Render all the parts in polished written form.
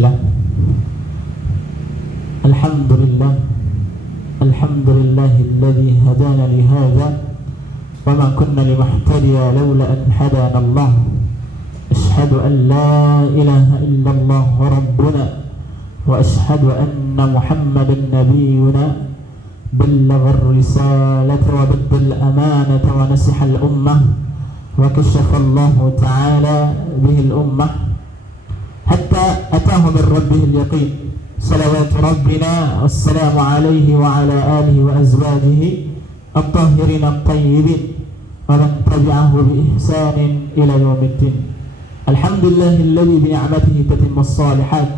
Bismillah. Alhamdulillah. Alhamdulillahilladzi hadana li hadza wa ma kunna limuhtadiya laula an hadana Allah. Asyhadu an la ilaha illallah rabbuna wa asyhadu anna Muhammadan nabiyyuna ballagha ar-risalata wa baddala al-amanata wa nasiha al-ummah wa kashafa Allah ta'ala bihi al-ummah hatta atahu min rabbih al-yaqin. Salawatu rabbina wassalamu alaihi wa ala alihi wa azwajihi at-tahirin at-tayyibin wa man tabi'ahu bi ihsanin ila yaumiddin. Alhamdulillahilladzi bi ni'matihi tatimmu as-salihat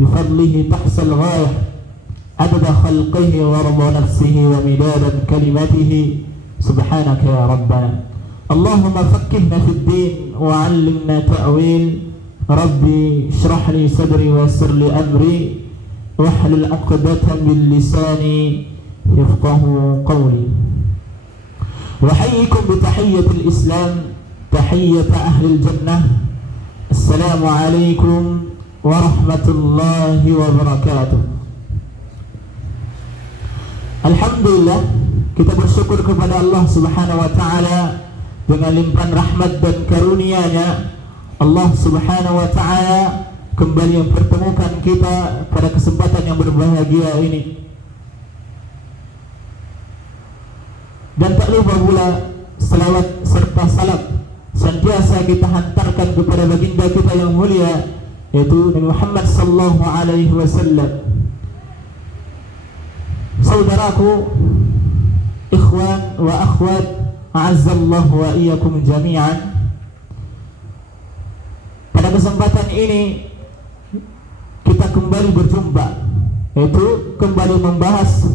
bi fadlihi tahsul ghayah adada khalqihi wa rida nafsihi wa midada kalimatihi. Subhanaka ya rabbana. Allahumma faqqihna fid din wa 'allimna ta'wil. Rabbi shrah li sadri wa yassir li amri wahlul 'uqdatam min lisani yafqahu qawli. Wa hayyikum bi tahiyyatil islam, tahiyyat ahlil jannah. Assalamu alaikum warahmatullahi wabarakatuh. Alhamdulillah, kita bersyukur kepada Allah Subhanahu wa taala dengan limpahan rahmat dan karunia-Nya. Allah Subhanahu wa taala kembali mempertemukan kita pada kesempatan yang berbahagia ini. Dan tak lupa pula selawat serta salam senantiasa kita hantarkan kepada baginda kita yang mulia, yaitu Nabi Muhammad sallallahu alaihi wasallam. Saudaraku, ikhwan wa akhwat, a'azzallahu wa iyyakum jami'an. Pada kesempatan ini kita kembali berjumpa, yaitu kembali membahas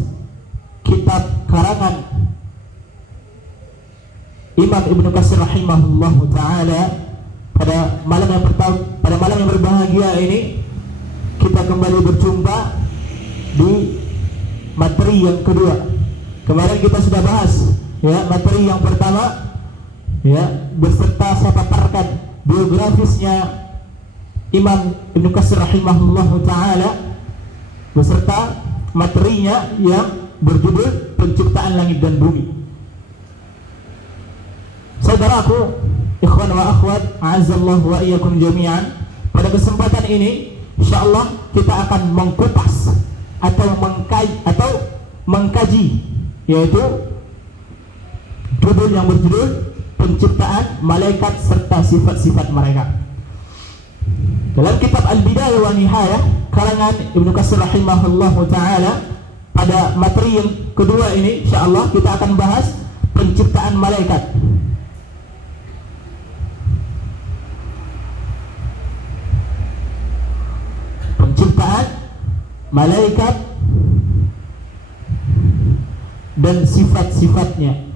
kitab karangan Imam Ibnu Katsir rahimahullahu taala. Pada malam yang berbahagia ini kita kembali berjumpa di materi yang kedua. Kemarin kita sudah bahas ya materi yang pertama, ya, beserta saya paparkan biografisnya Imam Ibnu Katsir rahimahullahu taala beserta materinya yang berjudul Penciptaan Langit dan Bumi. Saudaraku, ikhwan wa akhwat, a'azzallahu wa iyyakum jami'an. Pada kesempatan ini insyaallah kita akan mengkupas atau mengkaji yaitu judul yang berjudul Penciptaan Malaikat serta sifat-sifat mereka. Dalam kitab Al-Bidayah wa Nihayah karangan Ibnu Katsir rahimahullahu taala, pada materi yang kedua ini insyaallah kita akan bahas penciptaan malaikat. Penciptaan malaikat dan sifat-sifatnya.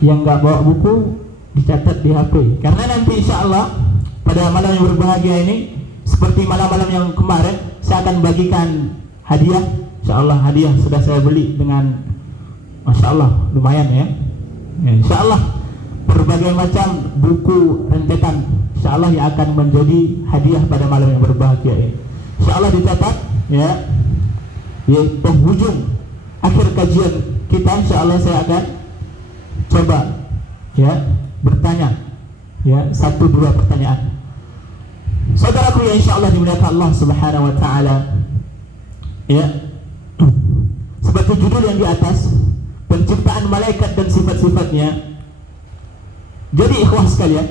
Yang nggak bawa buku dicatat di HP, karena nanti insya Allah pada malam yang berbahagia ini seperti malam-malam yang kemarin saya akan bagikan hadiah. Insya Allah hadiah sudah saya beli dengan Masya Allah lumayan ya. Insya Allah berbagai macam buku rentetan insya Allah yang akan menjadi hadiah pada malam yang berbahagia ini. Insya Allah dicatat ya. Di penghujung akhir kajian kita insya Allah saya akan coba ya bertanya ya 1-2 pertanyaan. Saudaraku ya insya Allah dimuliakan Allah Subhanahu wa taala, ya, seperti judul yang di atas, penciptaan malaikat dan sifat-sifatnya. Jadi ikhwah sekalian,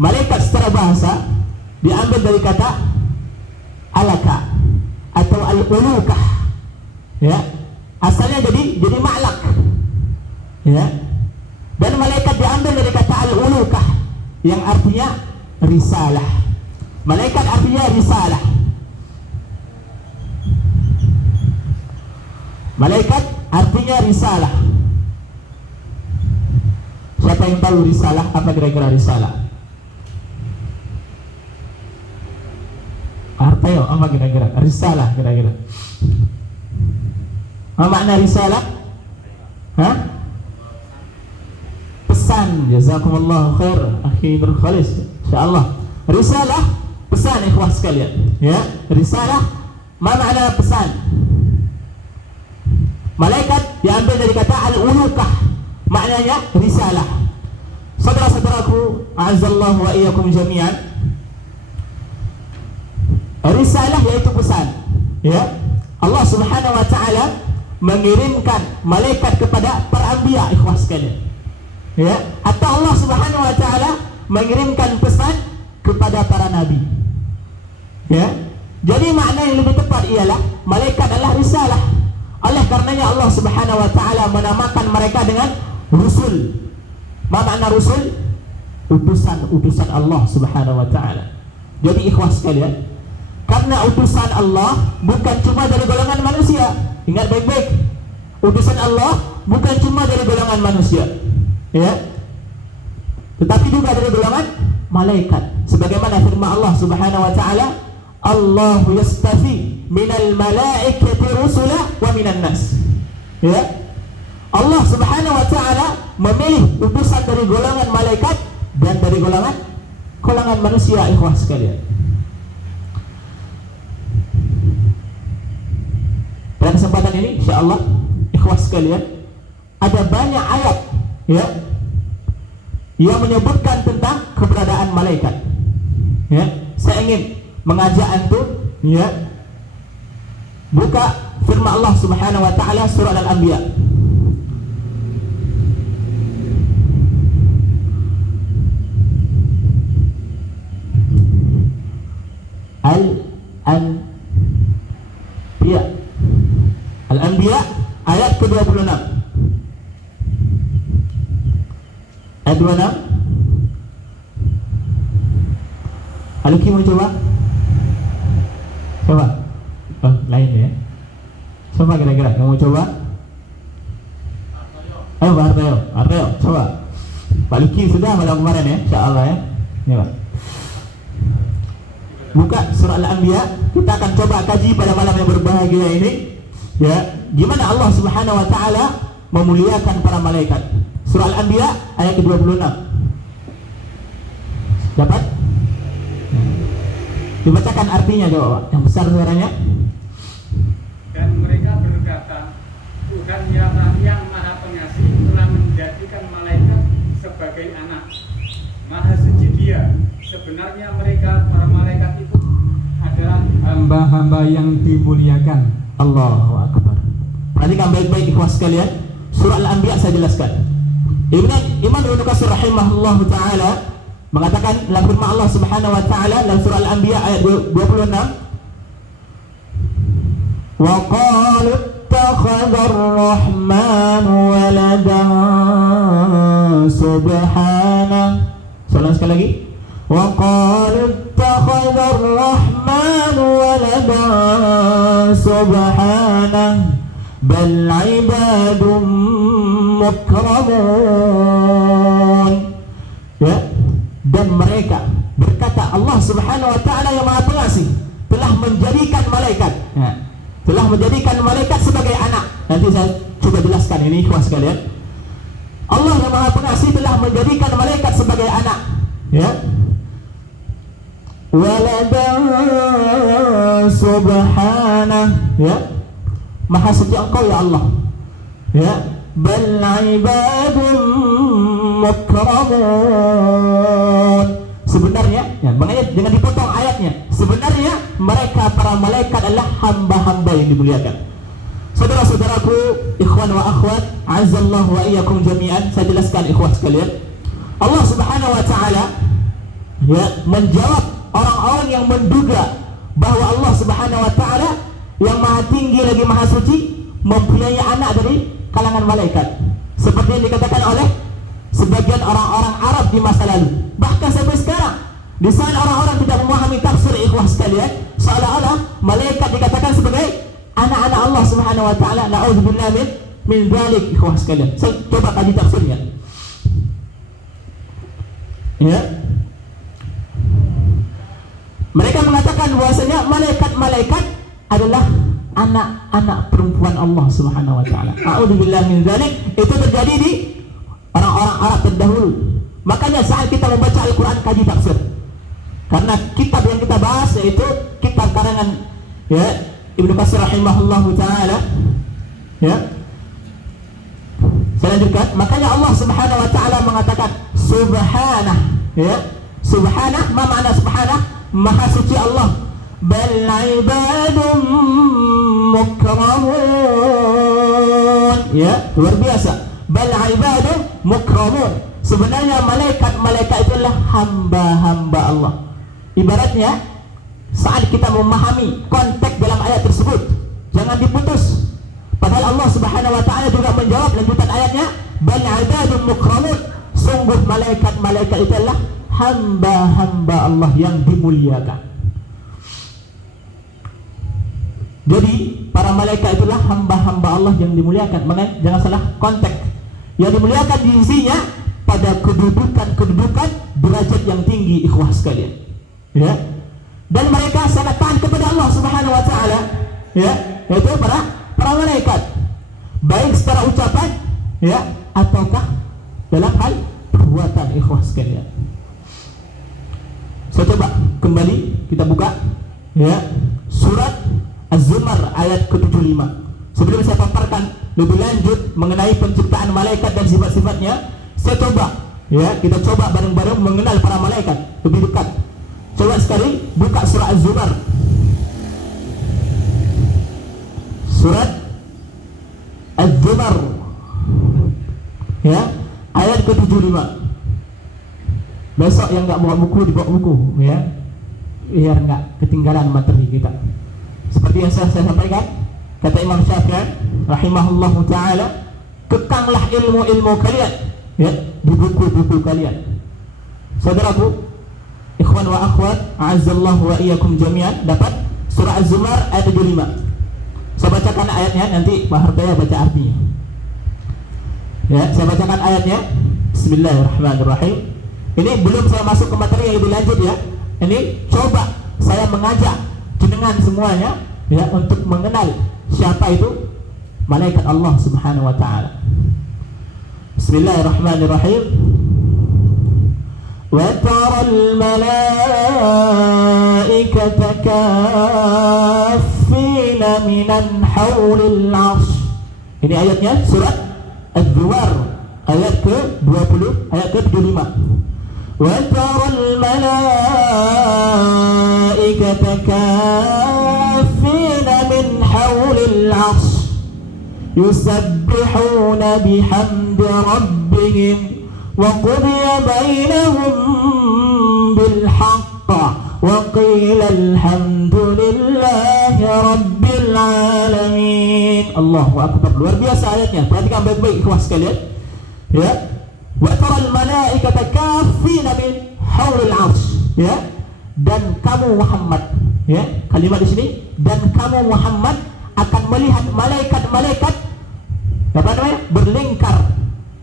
malaikat secara bahasa diambil dari kata alaka atau al-ulukah, ya, asalnya jadi ma'lak, ya, dan malaikat diambil dari kata al-ulukah yang artinya risalah. Malaikat artinya risalah. Malaikat artinya risalah. Siapa yang tahu risalah? Apa kira-kira risalah? Artinya apa kira-kira? Risalah kira-kira. Apa makna risalah? Hah? Pesan. Jazakumullah khair akhi Nur Khalis. Insyaallah. Risalah pesan ikhwah sekalian. Ya, risalah ma makna pesan? Malaikat diambil dari kata al-ulukah. Maknanya risalah. Saudara-saudaraku, a'azzallahu wa iyyakum jami'an. Risalah yaitu pesan. Ya. Allah Subhanahu wa taala mengirimkan malaikat kepada para anbiya ikhwah sekalian. Ya, atau Allah Subhanahu wa taala mengirimkan pesan kepada para nabi. Ya. Jadi makna yang lebih tepat ialah malaikat adalah risalah. Oleh karenanya Allah Subhanahu wa taala menamakan mereka dengan rusul. Apa makna rusul? Utusan Allah Subhanahu wa taala. Jadi ikhwah sekalian, karena utusan Allah bukan cuma dari golongan manusia. Ingat baik-baik. Utusan Allah bukan cuma dari golongan manusia. Ya. Tetapi juga dari golongan malaikat. Sebagaimana firman Allah Subhanahu wa taala, Allahu yastafi minal malaikati rusula wa minan nas. Ya. Allah Subhanahu wa taala memilih utusan dari golongan malaikat dan dari golongan manusia ikhwah sekalian. Pada kesempatan ini insyaallah ikhwah sekalian ada banyak ayat ya yang menyebutkan tentang keberadaan malaikat. Ya, saya ingin mengajak antum ya buka firman Allah Subhanahu wa taala surah Al-Anbiya. Al-Anbiya ayat ke-26. Ayat 26. Aluki mau coba? Coba. Oh, lain ya. Coba kira-kira kamu coba? Ayo Pak Hartoyo, coba. Pak Luki sudah malam kemarin ya, insyaallah ya. Ini Pak. Buka surah Al-Anbiya, kita akan coba kaji pada malam yang berbahagia ini. Ya, gimana Allah Subhanahu wa taala memuliakan para malaikat. Surah Al-Anbiya ayat ke-26. Dapat? Dibacakan artinya coba Pak, yang besar suaranya. Dan mereka berkata, Tuhan yang Maha Pengasih telah menjadikan malaikat sebagai anak. Maha suci Dia. Sebenarnya mereka para malaikat itu adalah hamba-hamba yang dimuliakan. Allahu Akbar. Perhatikan baik-baik ikhwas sekalian. Surah Al-Anbiya saya jelaskan. Imam Ibnu Katsir rahimahullah taala mengatakan dalam firman Allah Subhanahu wa taala dalam surah Al-Anbiya ayat 26, wa qalu ittakhadhar rahmanu waladan subhanahu. Soalan sekali lagi. Wa qalu ittakhadhar rahmanu waladan subhanahu bal ibadun mukramun. Ya, dan mereka berkata Allah Subhanahu wa taala yang Maha Pengasih telah menjadikan malaikat, ya, telah menjadikan malaikat sebagai anak. Nanti saya coba jelaskan ini ikhwas sekalian. Allah yang Maha Pengasih telah menjadikan malaikat sebagai anak, ya. Waladan subhanahu, ya. Maha suci Engkau ya Allah. Ya, bal ibadun mukramun. Sebenarnya, ya, makanya jangan dipotong ayatnya. Sebenarnya mereka para malaikat adalah hamba-hamba yang dimuliakan. Saudara-saudaraku, ikhwan wa akhwat, azallahu wa iyyakum jami'an. Saya jelaskan ikhwat sekalian. Allah Subhanahu wa taala ya menjawab orang-orang yang menduga bahwa Allah Subhanahu wa taala yang Maha Tinggi lagi Maha Suci mempunyai anak dari kalangan malaikat, seperti yang dikatakan oleh sebagian orang-orang Arab di masa lalu. Bahkan sampai sekarang di sana orang-orang tidak memahami tafsir ikhwah sekalian, seolah-olah malaikat dikatakan sebagai anak-anak Allah Subhanahu wa taala. Na'udzubillah min dzalik ikhwah sekalian. Saya coba kaji tafsirnya. Ya. Mereka mengatakan bahwasanya malaikat-malaikat adalah anak-anak perempuan Allah Subhanahu wa taala. A'udzubillahi min dzalik. Itu terjadi di orang-orang Arab terdahulu. Makanya saat kita membaca Al-Qur'an kaji tafsir. Karena kitab yang kita bahas yaitu kitab karangan ya Ibnu Katsir rahimahullahu taala. Ya. Saya lanjutkan. Makanya Allah Subhanahu wa taala mengatakan subhanah, ya. Subhanah, ma makna subhanah? Maha suci Allah. Bal ibadum mukramun. Ya, luar biasa. Bal ibadum mukramun. Sebenarnya malaikat itulah hamba-hamba Allah. Ibaratnya saat kita memahami konteks dalam ayat tersebut, jangan diputus. Padahal Allah Subhanahu wa taala juga menjawab lanjutan ayatnya, bal ibadun mukramun. Sungguh malaikat itu adalah hamba-hamba Allah yang dimuliakan. Jadi para malaikat itulah hamba-hamba Allah yang dimuliakan. Makanya jangan salah konteks. Yang dimuliakan di sisinya pada kedudukan derajat yang tinggi, ikhwah sekalian. Ya. Dan mereka sangat taat kepada Allah Subhanahu wa taala, ya, yaitu para malaikat. Baik secara ucapan, ya, ataukah dalam hal perbuatan, ikhwah sekalian. Saya coba kembali kita buka, ya, surat Az-Zumar ayat ke-75. Sebelum saya paparkan lebih lanjut mengenai penciptaan malaikat dan sifat-sifatnya, saya coba, ya, kita coba bareng-bareng mengenal para malaikat lebih dekat. Coba sekali buka surah Az-Zumar. Surat Az-Zumar, ya, ayat ke-75. Besok yang enggak bawa buku dibawa buku, ya, biar enggak ketinggalan materi kita. Seperti yang saya sampaikan, kata Imam Syafi'i rahimahullahu taala, kekanglah ilmu-ilmu kalian, ya, di buku-buku kalian. Saudaraku, ikhwan wa akhwat, a'azzallahu wa iyyakum jami'an, dapat surah Az-Zumar ayat 75. Saya bacakan ayatnya, nanti Pak Hartaya baca artinya. Ya, saya bacakan ayatnya. Bismillahirrahmanirrahim. Ini belum saya masuk ke materi yang lebih lanjut, ya. Ini coba saya mengajak jenengan semuanya, ya, untuk mengenal siapa itu malaikat Allah Subhanahu wa taala. Bismillahirrahmanirrahim. Wa taral malaikata kaffina minan hawlil 'arsy. Ini ayatnya surat Az-Zumar ayat ke-20, ayat ke-75. Wa taral malaikata kaffina min hawlil 'arsy yusabbihuna bihamdi rabbihim wa qudiya bainahum bil haqq wa qila alhamdulillahi rabbil alamin. Allahu akbar. Luar biasa ayatnya. Perhatikan baik-baik ikhwah sekalian. Ya. Wa taral malaikata kaffina min hawlil 'arsy. Ya. Dan kamu Muhammad, ya, kalimat di sini, dan kamu Muhammad akan melihat malaikat-malaikat apa namanya? Berlingkar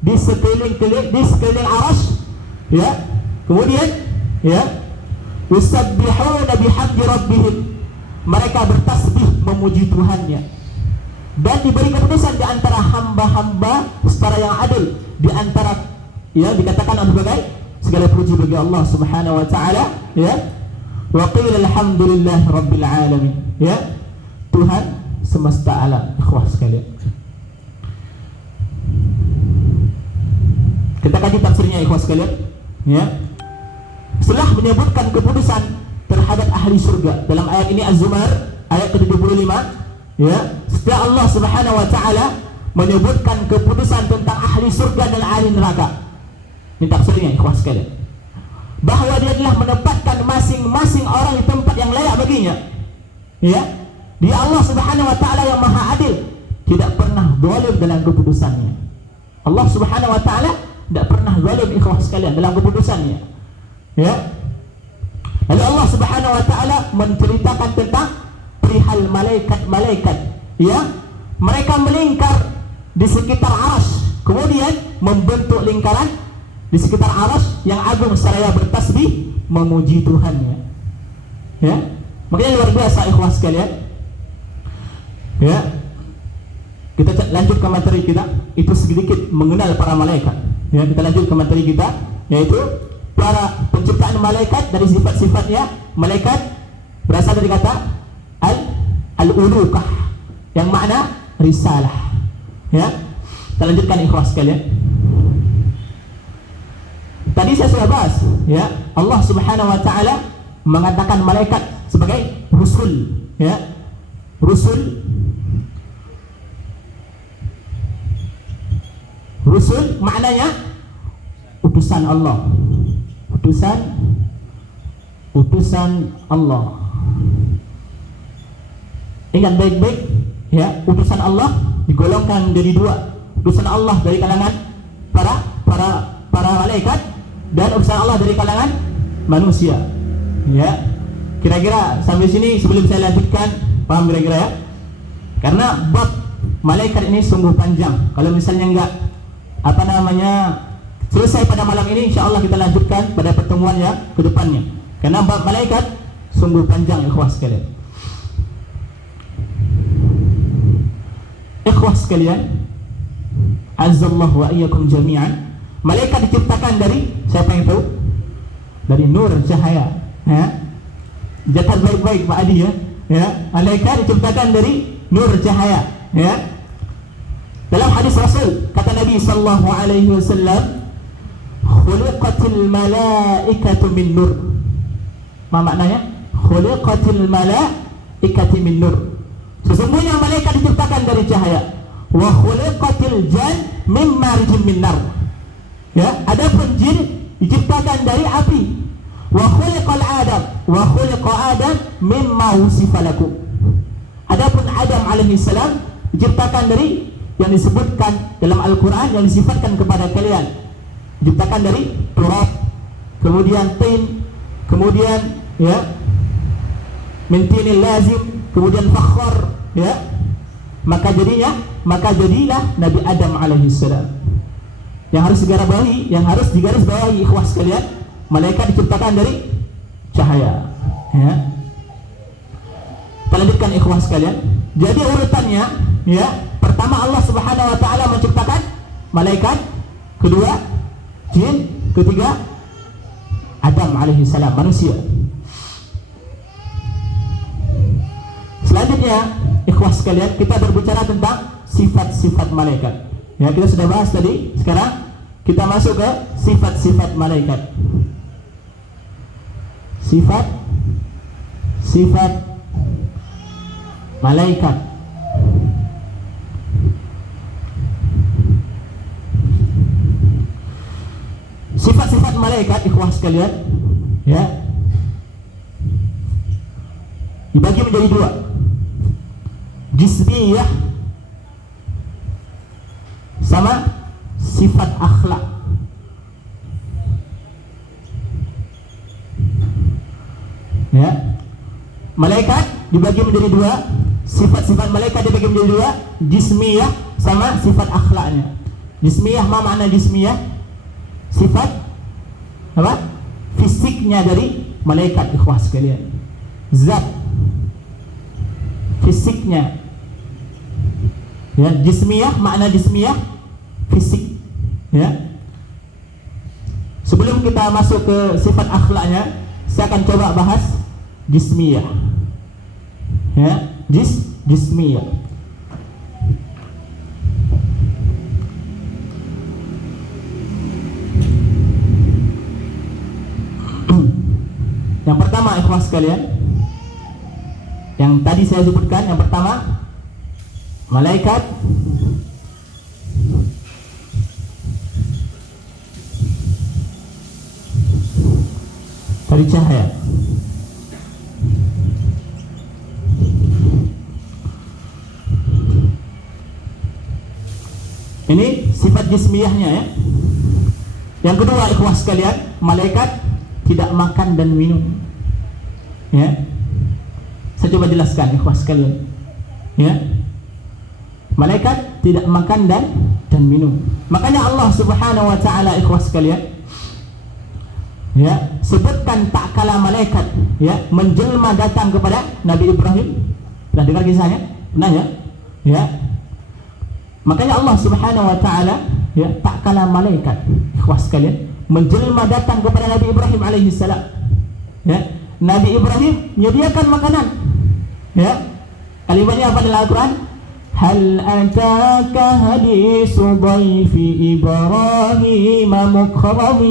di sekeliling arsy, ya. Kemudian, ya, yusabbihuna bihamdi rabbihim. Mereka bertasbih memuji Tuhannya. Dan diberi keputusan di antara hamba-hamba secara yang adil, di antara, ya, dikatakan sebagai segala puji bagi Allah Subhanahu wa taala, ya. Wa qila alhamdulillahi rabbil alamin, ya, Tuhan semesta alam, ikhwah sekalian. Kita kaji tafsirnya, ikhwah sekalian, ya. Setelah menyebutkan keputusan terhadap ahli surga dalam ayat ini Az-Zumar ayat ke-25, ya, setelah Allah Subhanahu wa taala menyebutkan keputusan tentang ahli surga dan ahli neraka. Ini tafsirnya, ikhwah sekalian, bahwa dia telah menempatkan masing-masing orang di tempat yang layak baginya, ya. Dia Allah Subhanahu wa taala yang maha adil, tidak pernah zalim dalam keputusannya. Allah Subhanahu wa taala tidak pernah zalim, ikhwah sekalian, dalam keputusannya, ya. Lalu Allah Subhanahu wa taala menceritakan tentang perihal malaikat-malaikat, ya. Mereka melingkar di sekitar arsy, kemudian membentuk lingkaran di sekitar arsy yang agung seraya bertasbih memuji Tuhannya, ya. Makanya luar biasa ikhwah sekalian. Ya, kita lanjut ke materi kita. Itu sedikit mengenal para malaikat. Ya, kita lanjut ke materi kita, yaitu para penciptaan malaikat. Dari sifat-sifatnya, malaikat berasal dari kata al-ulukah, yang makna risalah. Ya, kita lanjutkan ikhwas sekalian. Tadi saya sudah bahas, ya, Allah Subhanahu wa taala mengatakan malaikat sebagai rusul, ya. Rusul maknanya utusan Allah. Utusan Allah. Ingat baik-baik, ya, utusan Allah digolongkan menjadi dua. Utusan Allah dari kalangan para malaikat, dan utusan Allah dari kalangan manusia. Ya. Kira-kira sampai sini sebelum saya lanjutkan, paham kira-kira ya? Karena bab malaikat ini sungguh panjang. Kalau misalnya enggak selesai pada malam ini, insyaallah kita lanjutkan pada pertemuan yang ke depannya. Karena bab malaikat sungguh panjang, ikhwas sekalian. Ikhwas sekalian, azzallahu wa iyyakum jami'an. Malaikat diciptakan dari, siapa yang tahu? Dari nur, cahaya. Ya. Catat baik-baik Pak Adi ya. Ya, malaikat diciptakan dari nur, cahaya. Ya. Dalam hadis Rasul kata Nabi sallallahu alaihi wasallam, khuliqatil malaikatu min nur. Apa maknanya? Khuliqatil malaikatu min nur. Sesungguhnya malaikat diciptakan dari cahaya. Wa khuliqatil jan min marijin min nar. Ya, adapun jin diciptakan dari api. Wa khuliqal adam wa khuliqa adam mimma wusifa lakum. Adapun Adam alaihi salam diciptakan dari yang disebutkan dalam Al-Quran, yang disifatkan kepada kalian. Diciptakan dari turab, kemudian tin, kemudian ya mintinil lazim, kemudian fakhar, ya. Maka jadilah Nabi Adam alaihi salam. Yang harus digaris bawahi ikhwas sekalian, malaikat diciptakan dari cahaya, ya. Kita lanjutkan ikhwas sekalian. Jadi urutannya, ya, pertama Allah Subhanahu wa taala menciptakan malaikat, kedua jin, ketiga Adam alaihi salam, manusia. Selanjutnya ikhwas sekalian, kita berbicara tentang sifat-sifat malaikat. Ya, kita sudah bahas tadi. Sekarang kita masuk ke sifat-sifat malaikat. Sifat malaikat. Sifat-sifat malaikat ikhwah sekalian, ya, dibagi menjadi dua. Jismiyah sama sifat akhlak. Ya. Malaikat dibagi menjadi dua. Sifat-sifat malaikat dibagi menjadi dua, jismiyah sama sifat akhlaknya. Jismiyah, apa makna jismiyah? Sifat apa? Fisiknya dari malaikat ikhwah sekalian. Zat fisiknya. Ya, jismiyah, makna jismiyah fisik. Ya. Sebelum kita masuk ke sifat akhlaknya, saya akan coba bahas jismiyah. Ya, jismiyah. Yang pertama ikhwas sekalian, yang tadi saya sebutkan, yang pertama malaikat dari cahaya. Ini sifat jismiyahnya, ya. Yang kedua ikhwas sekalian, malaikat tidak makan dan minum. Ya. Saya coba jelaskan ikhwas sekalian. Ya. Malaikat tidak makan dan minum. Makanya Allah Subhanahu wa taala ikhwas sekalian, ya, sebutkan tak kala malaikat, ya, menjelma datang kepada Nabi Ibrahim. Pernah dengar kisahnya? Pernah, ya? Ya. Makanya Allah Subhanahu wa taala ya tak kalah malaikat ikhwas sekalian menjelma datang kepada Nabi Ibrahim alaihi salam. Ya. Nabi Ibrahim menyediakan makanan. Ya. Kalimatnya apa dalam Al-Qur'an? Hal ataka hadisu dhaifi Ibrahim mukramin.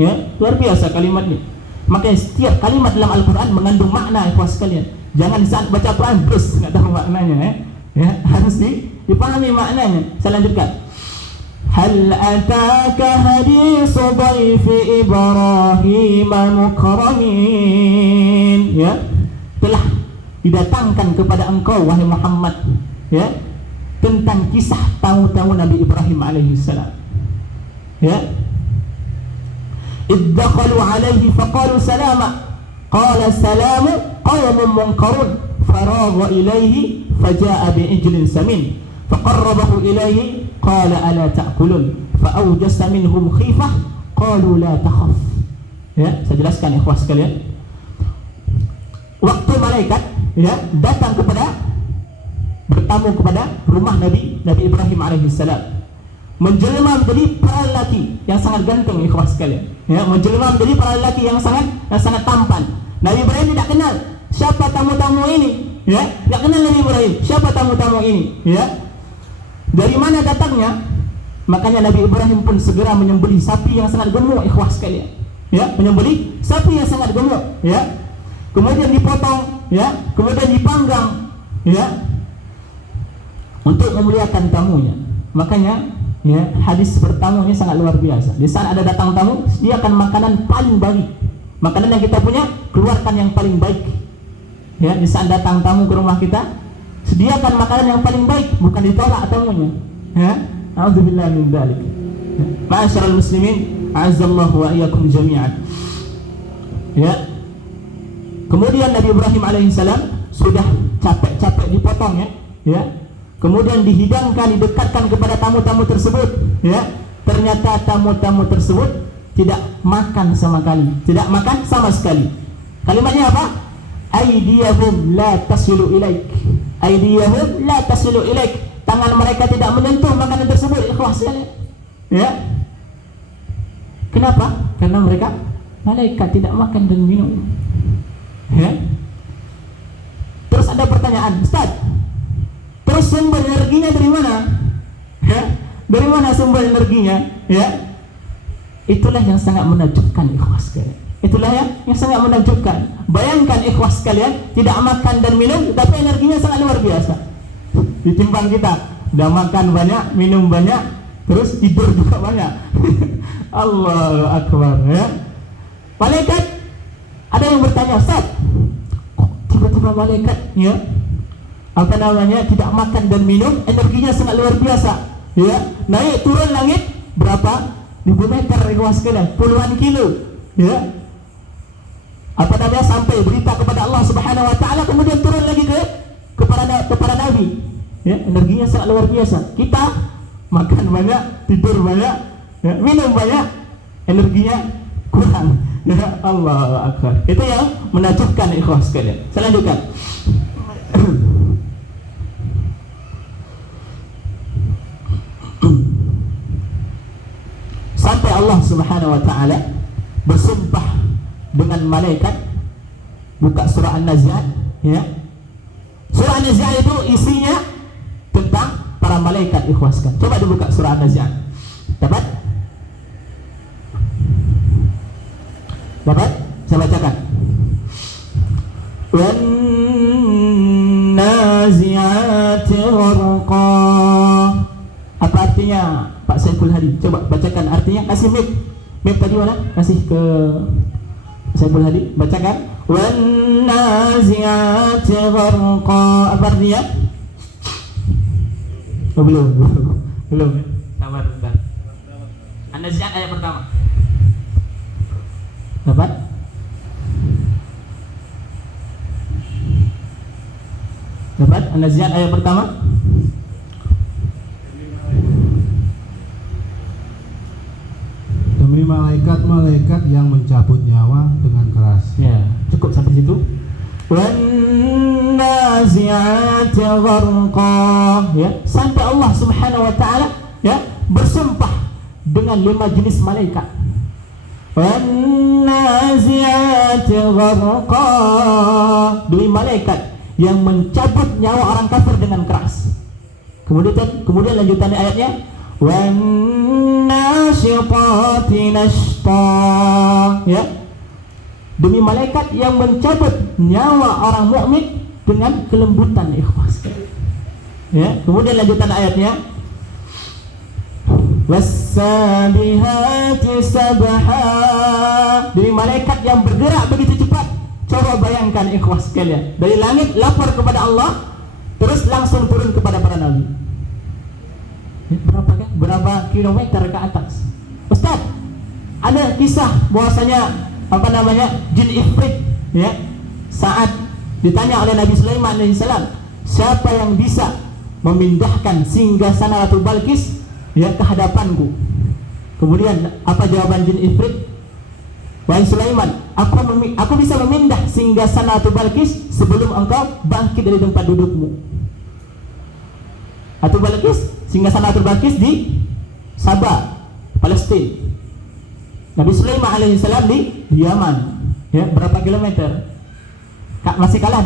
Ya, luar biasa kalimatnya. Makanya setiap kalimat dalam Al-Qur'an mengandung makna ikhwas sekalian. Jangan saat baca Quran terus enggak tahu maknanya ya. Ya, harus dipahami maknanya. Saya lanjutkan. Hal ataka hadisu dhaifi Ibrahim mukramin. Ya. Telah didatangkan kepada engkau wahai Muhammad ya tentang kisah tamu-tamu Nabi Ibrahim alaihi salam. Ya. Iddakhalu alaihi faqalu salama qala salamu qawmun munkarun faragha ilaihi faja'a bi'ijlin samin faqarrabahu ilaihi qala ala ta'kulun fa'awjasa minhum khifah qalu la takhaf. Ya, saya jelaskan ikhwas sekalian. Waktu malaikat ya datang bertamu kepada rumah Nabi Ibrahim alaihissalam, menjelma menjadi para lelaki yang sangat ganteng ikhwas sekalian. Ya, menjelma menjadi para lelaki yang sangat tampan. Nabi Ibrahim tidak kenal siapa tamu-tamu ini, ya, tidak kenal Nabi Ibrahim siapa tamu-tamu ini, ya. Dari mana datangnya? Makanya Nabi Ibrahim pun segera menyembelih sapi yang sangat gemuk ikhwas sekalian. Ya, menyembelih sapi yang sangat gemuk, ya. Kemudian dipotong, ya, kemudian dipanggang, ya, untuk memuliakan tamunya. Makanya, ya, hadis bertamu ini sangat luar biasa. Di saat ada datang tamu, sediakan makanan paling baik. Makanan yang kita punya, keluarkan yang paling baik. Ya, di saat datang tamu ke rumah kita, sediakan makanan yang paling baik, bukan ditolak tamunya. Ya, a'udzubillahi min dzalik. Ma'asyiral muslimin, a'azzallahu wa iyyakum jami'an. Ya. Kemudian Nabi Ibrahim alaihissalam sudah capek-capek dipotong ya. Kemudian dihidangkan, didekatkan kepada tamu-tamu tersebut, ya. Ternyata tamu-tamu tersebut tidak makan sama sekali. Kalimatnya apa? Aydiyahum la tasilu ilaik. Aydiyahum la tasilu ilaik. Tangan mereka tidak menyentuh makanan tersebut ikhlas sekali. Ya. Kenapa? Karena mereka malaikat tidak makan dan minum. Ya. Terus ada pertanyaan, Ustaz, terus sumber energinya dari mana? Ya. Dari mana sumber energinya? Ya. Itulah yang sangat menakjubkan ikhwas sekalian. Itulah yang sangat menakjubkan. Bayangkan ikhwas sekalian, tidak makan dan minum, tapi energinya sangat luar biasa. Ditimbang kita, udah makan banyak, minum banyak, terus tidur juga banyak. Allahu Akbar, ya. Malaikat, ada yang bertanya, Ustaz, kok tiba-tiba malaikat ya tidak makan dan minum, energinya sangat luar biasa, ya, naik turun langit berapa ribu meter ikhwas sekalian, puluhan kilo, ya, sampai berita kepada Allah Subhanahu wa taala, kemudian turun lagi kepada Nabi, ya, energinya sangat luar biasa. Kita makan banyak, tidur banyak, ya, minum banyak, energinya kurang. Ya Allah Akbar. Itu yang menakjubkan ikhwas sekalian. Saya lanjutkan. Sampai Allah Subhanahu wa taala bersumpah dengan malaikat. Buka surah An-Nazi'at, ya. Surah An-Nazi'at itu isinya tentang para malaikat ikhwas sekalian. Coba dibuka surah An-Nazi'at. Dapat? Saya bacakan. Wan nazi'ati gharqa. Apa artinya, Pak Saiful Hadi? Coba bacakan artinya. Kasih mic tadi mana? Kasih ke Saiful Hadi. Bacakan. Wan nazi'ati gharqa. Apa artinya? Oh, belum. Sabar bentar. An-Nazi'at ayat pertama. Dapat? An-Nazi'at ayat pertama. Demi malaikat-malaikat yang mencabut nyawa dengan keras. Ya, cukup sampai situ. Wan nazi'at gharqa, ya, sampai Allah Subhanahu wa taala ya bersumpah dengan 5 jenis malaikat. Wan nazi'ati gharqa, demi malaikat yang mencabut nyawa orang kafir dengan keras. Kemudian lanjutan ayatnya, wan nasyitati nashta, ya, demi malaikat yang mencabut nyawa orang mukmin dengan kelembutan, ikhlas. Ya, kemudian lanjutan ayatnya, was-sabihati sabha, demi malaikat yang bergerak begitu cepat. Coba bayangkan, ikhlas sekalian, dari langit lapor kepada Allah, terus langsung turun kepada para nabi. Berapa kilometer ke atas? Ustaz, ada kisah bahwasanya jin ifrit, ya, saat ditanya oleh Nabi Sulaiman alaihissalam, siapa yang bisa memindahkan singgasana Ratu Balkis, ya, ke hadapanku? Kemudian apa jawaban jin ifrit? Wahai Sulaiman, aku bisa memindah singgasana Ratu Balkis sebelum engkau bangkit dari tempat dudukmu. Ratu Balkis, singgasana Ratu Balkis di Sabah, Palestina. Nabi Sulaiman alaihissalam di Yaman, ya, berapa kilometer? Masih kalah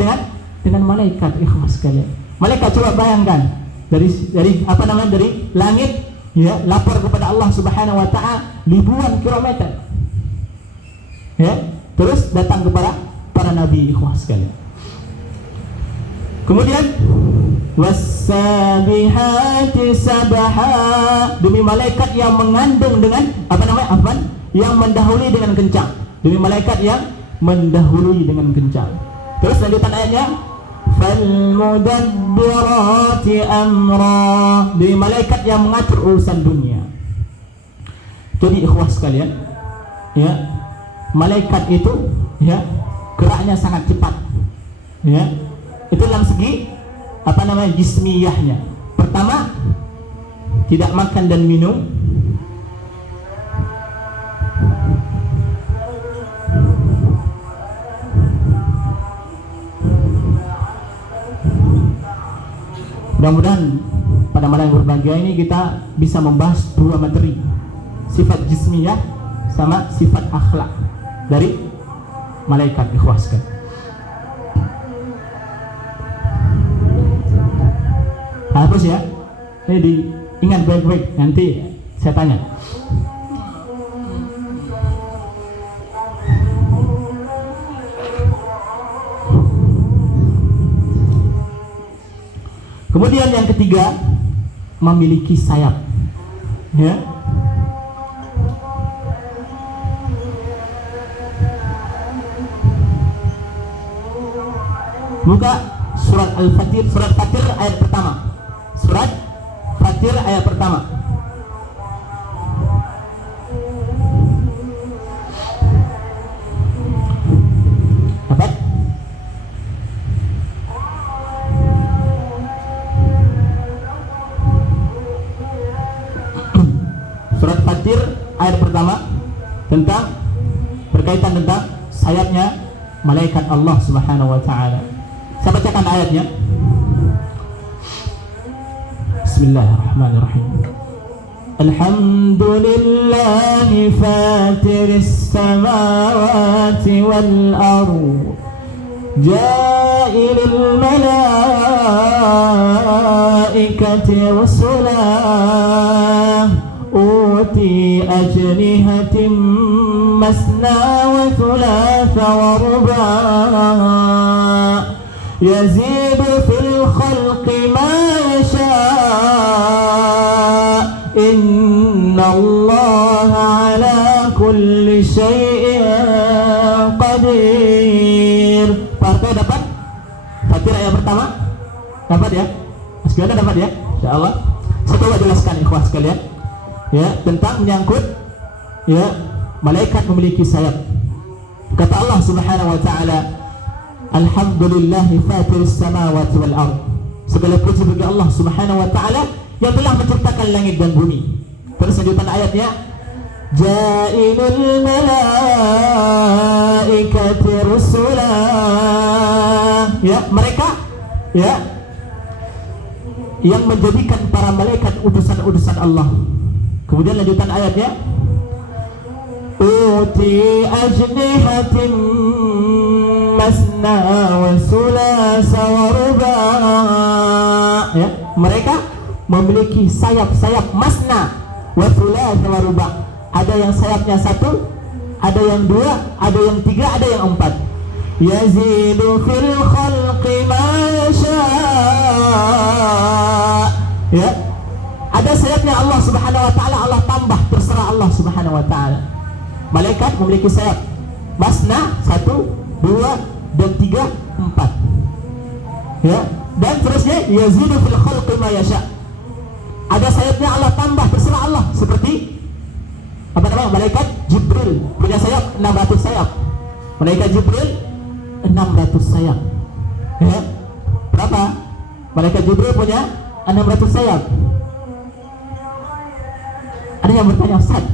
dengan malaikat, ikhlas sekalian. Malaikat, coba bayangkan, dari langit, ya, lapor kepada Allah Subhanahu wa taala ribuan kilometer. Ya, terus datang kepada para nabi, ikhlas sekalian. Kemudian was-sabihati sabha, demi malaikat yang mengandung dengan yang mendahului dengan kencang, demi malaikat yang mendahului dengan kencang. Terus lanjutan ayatnya, falmudabbirati amra, demi malaikat yang mengatur urusan dunia. Jadi ikhwas sekalian, ya, malaikat itu, ya, geraknya sangat cepat, ya. Itu dalam segi jismiyahnya. Pertama, tidak makan dan minum. Mudah-mudahan pada malam yang berbahagia ini kita bisa membahas 2 materi, sifat jismiyah sama sifat akhlak dari malaikat, ikhwaskan. Hapus ya, ini diingat baik-baik, nanti saya tanya. Kemudian yang ketiga, memiliki sayap, ya. Buka surat Al-Fatir, surat Fatir ayat pertama. Surat Fatir ayat pertama. Dapat? Surat Fatir ayat pertama berkaitan tentang sayapnya malaikat Allah Subhanahu wa taala. Saya bacakan ayatnya. Bismillahirrahmanirrahim. Alhamdulillahi fatiris samawati wal ardh, ja'ilil malaikati rusulah, uti ajnihatin masna wa thulatha wa ruba', yazidu fil khalqi ma yasha', innallaha ala kulli syai'in qadir. Partai dapat? Fatir ayat pertama? Dapat ya? Mas Gana dapat ya? Insyaallah. Saya coba jelaskan ikhwah sekalian, ya, tentang menyangkut, ya, malaikat memiliki sayap. Kata Allah Subhanahu wa taala, alhamdulillahi fatiris samawati wal ardh, segala puji bagi Allah Subhanahu wa taala yang telah menciptakan langit dan bumi. Terus lanjutan ayatnya, ja'ilul malaikati rusulah, ya, mereka, ya, yang menjadikan para malaikat utusan-utusan Allah. Kemudian lanjutan ayatnya, uti ajnihatin masna wa sulasa wa ruba. Ya, mereka memiliki sayap-sayap masna wa sulasa wa ruba. Ada yang sayapnya satu, ada yang dua, ada yang tiga, ada yang empat. Yazidu fil khalqi ma yasha. Ya, ada sayapnya Allah Subhanahu wa taala, Allah tambah, terserah Allah Subhanahu wa taala. Malaikat memiliki sayap masna, satu, dua, dan tiga, empat. Ya, dan terusnya yazidu fil khalqi ma yasha. Ada sayapnya Allah tambah, terserah Allah. Seperti apa namanya? Malaikat Jibril punya sayap 600 sayap. Malaikat Jibril 600 sayap. Ya. Berapa? Malaikat Jibril punya 600 sayap. Ada yang bertanya, Ustaz,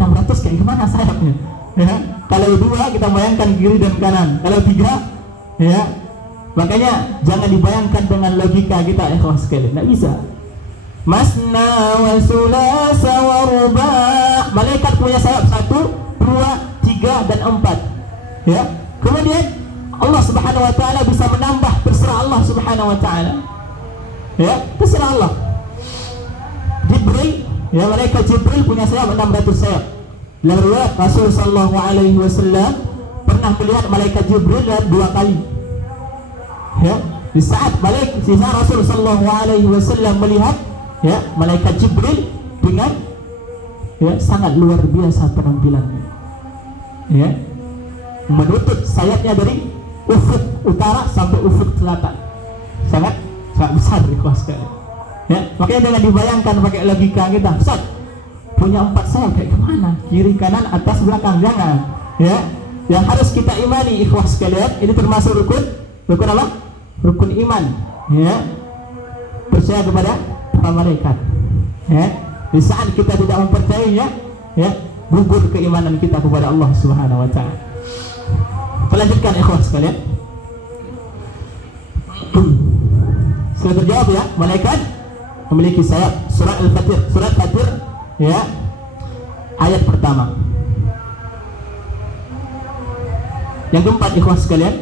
600 kayak gimana sayapnya? Ya. Kalau dua kita bayangkan kiri dan kanan. Kalau tiga, ya. Makanya jangan dibayangkan dengan logika kita, ikhwas sekalian. Enggak bisa. Masna wa sulasa wa ruba. Malaikat punya sayap 1, 2, 3, dan 4. Ya. Kemudian Allah Subhanahu wa taala bisa menambah, terserah Allah Subhanahu wa taala. Ya, terserah Allah. Jibril, ya, malaikat Jibril punya sayap 600 sayap. Dalam riwayat Rasul sallallahu alaihi wasallam pernah melihat malaikat Jibril 2 kali. Ya, di saat Rasul sallallahu alaihi wasallam melihat, ya, malaikat Jibril dengan, ya, sangat luar biasa penampilannya. Ya, menutup sayapnya dari ufuk utara sampai ufuk selatan. Sangat besar, ikhlas sekali. Ya, makanya jangan dibayangkan pakai logika kita. Ustaz, punya 4 sayap kayak gimana? Kiri, kanan, atas, belakang, jangan. Ya, yang harus kita imani, ikhlas sekalian, ini termasuk rukun apa? Rukun iman. Ya, percaya kepada para malaikat. Ya, di saat kita tidak mempercayainya, ya, gugur keimanan kita kepada Allah Subhanahu wa taala. Lanjutkan ikhwas sekalian. Sudah terjawab, ya, malaikat memiliki sayap. Surat Al-Fatir, surat Fatir, ya, ayat pertama. Yang keempat, ikhwas sekalian,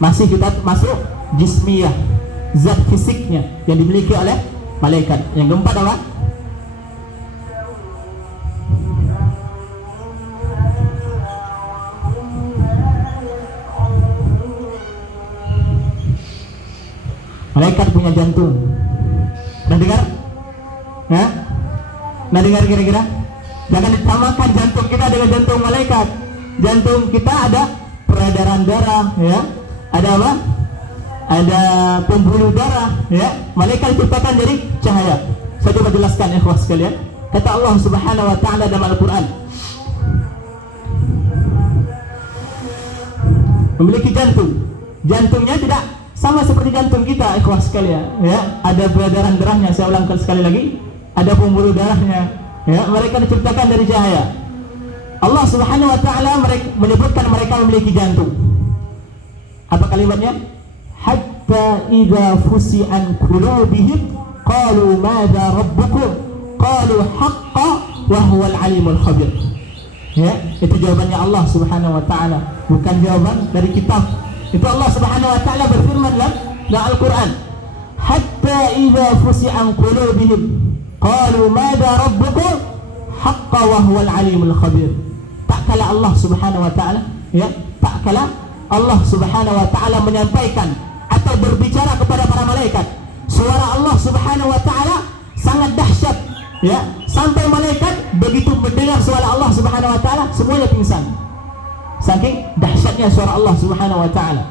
masih kita masuk jismiyah, zat fisiknya yang dimiliki oleh malaikat. Yang keempat apa? Malaikat punya jantung. Pernah dengar? Ya? Nah, dengar kira-kira? Jangan disamakan jantung kita dengan jantung malaikat. Jantung kita ada peredaran darah, ya. Ada apa? Ada pembuluh darah, ya. Malaikat diciptakan dari cahaya. Saya coba jelaskan, ikhwas sekalian. Kata Allah Subhanahu wa taala dalam Al-Qur'an, memiliki jantung. Jantungnya tidak sama seperti jantung kita, ikhwas sekalian, ya. Ada peredaran darahnya, saya ulang sekali lagi. Ada pembuluh darahnya, ya. Mereka diciptakan dari cahaya. Allah Subhanahu wa taala menyebutkan mereka memiliki jantung. Apa kalimatnya? Hatta idza fusi'an qulubihim qalu madza rabbukum qalu haqqa wa huwal alimul khabir. Ya, itu jawabannya Allah Subhanahu wa taala, bukan jawaban dari kitab. Itu Allah Subhanahu wa taala berfirman dalam Al-Qur'an, hatta idza fusi'an qulubihim qalu madza rabbukum haqqa wa huwal alimul khabir. Tak kala Allah Subhanahu wa taala, ya, tak kala Allah Subhanahu wa taala menyampaikan atau berbicara kepada para malaikat, suara Allah Subhanahu wa taala sangat dahsyat, ya, sampai malaikat begitu mendengar suara Allah Subhanahu wa taala semuanya pingsan. Saking dahsyatnya suara Allah Subhanahu wa taala.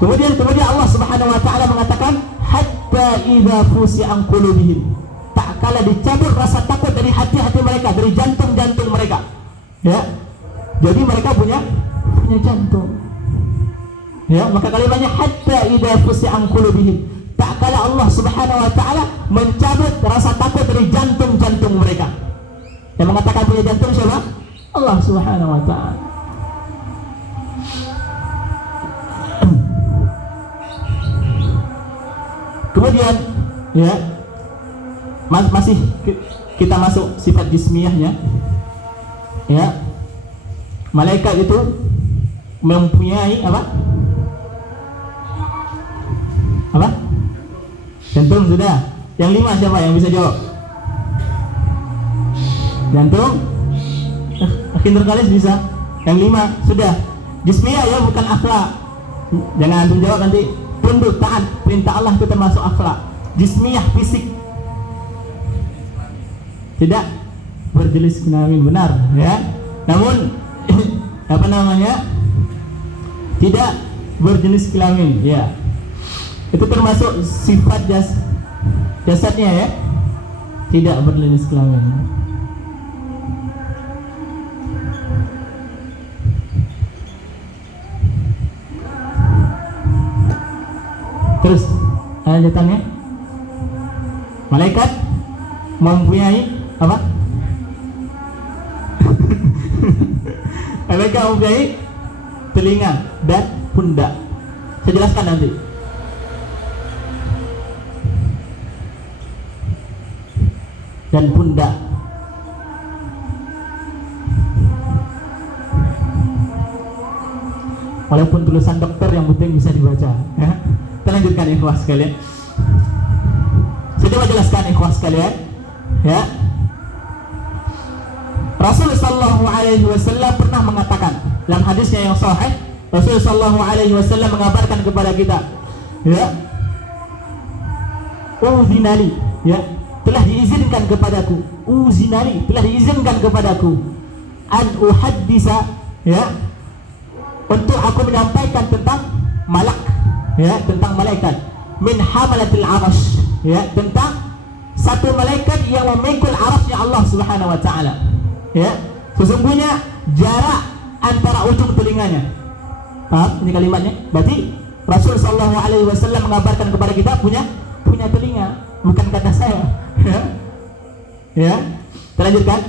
Kemudian Allah Subhanahu wa taala mengatakan hatta idza fusi'an qulubihim. Tak kala dicabut rasa takut dari hati-hati mereka, dari jantung-jantung mereka. Ya. Jadi mereka punya jantung. Ya, maka kalimatnya hatta idza fusi'an qulubihim. Tak kala Allah Subhanahu wa taala mencabut rasa takut dari jantung-jantung mereka. Yang mengatakan punya jantung siapa? Allah Subhanahu wa taala. Kemudian Ya, masih kita masuk sifat jismiyahnya. Ya, malaikat itu mempunyai apa? Apa? Jantung sudah. Yang 5 siapa yang bisa jawab? Jantung. Akhir terkalis bisa. Yang 5 sudah. Jismiyah ya, bukan akhlak. Jangan antum jawab nanti. Tunduk taat perintah Allah itu termasuk akhlak. Jismiyah fisik. Tidak berjenis kelamin, benar ya. Namun apa namanya? Tidak berjenis kelamin, ya. Itu termasuk sifat jasadnya ya. Tidak berjenis kelamin. Terus lanjutannya, malaikat mempunyai apa? Malaikat mempunyai telinga dan pundak. Saya jelaskan nanti. Dan pundak. Walaupun tulisan dokter yang penting bisa dibaca ya. Kita lanjutkan ikhwah sekalian. Saya coba jelaskan ikhwah sekalian ya. Rasul sallallahu alaihi wasallam pernah mengatakan dalam hadisnya yang sahih, Rasul sallallahu alaihi wasallam mengabarkan kepada kita ya, uzinali ya, telah diizinkan kepadaku, uzinali telah diizinkan kepadaku an uhaddisa ya, untuk aku menyampaikan tentang malak ya, tentang malaikat min hamalatil arash ya, tentang satu malaikat yang memikul arasnya Allah Subhanahu wa taala ya. Sesungguhnya jarak antara ujung telinganya, paham ini kalimatnya? Berarti Rasul sallallahu alaihi wasallam mengabarkan kepada kita punya telinga, bukan kata saya ya. Ya, kita lanjutkan.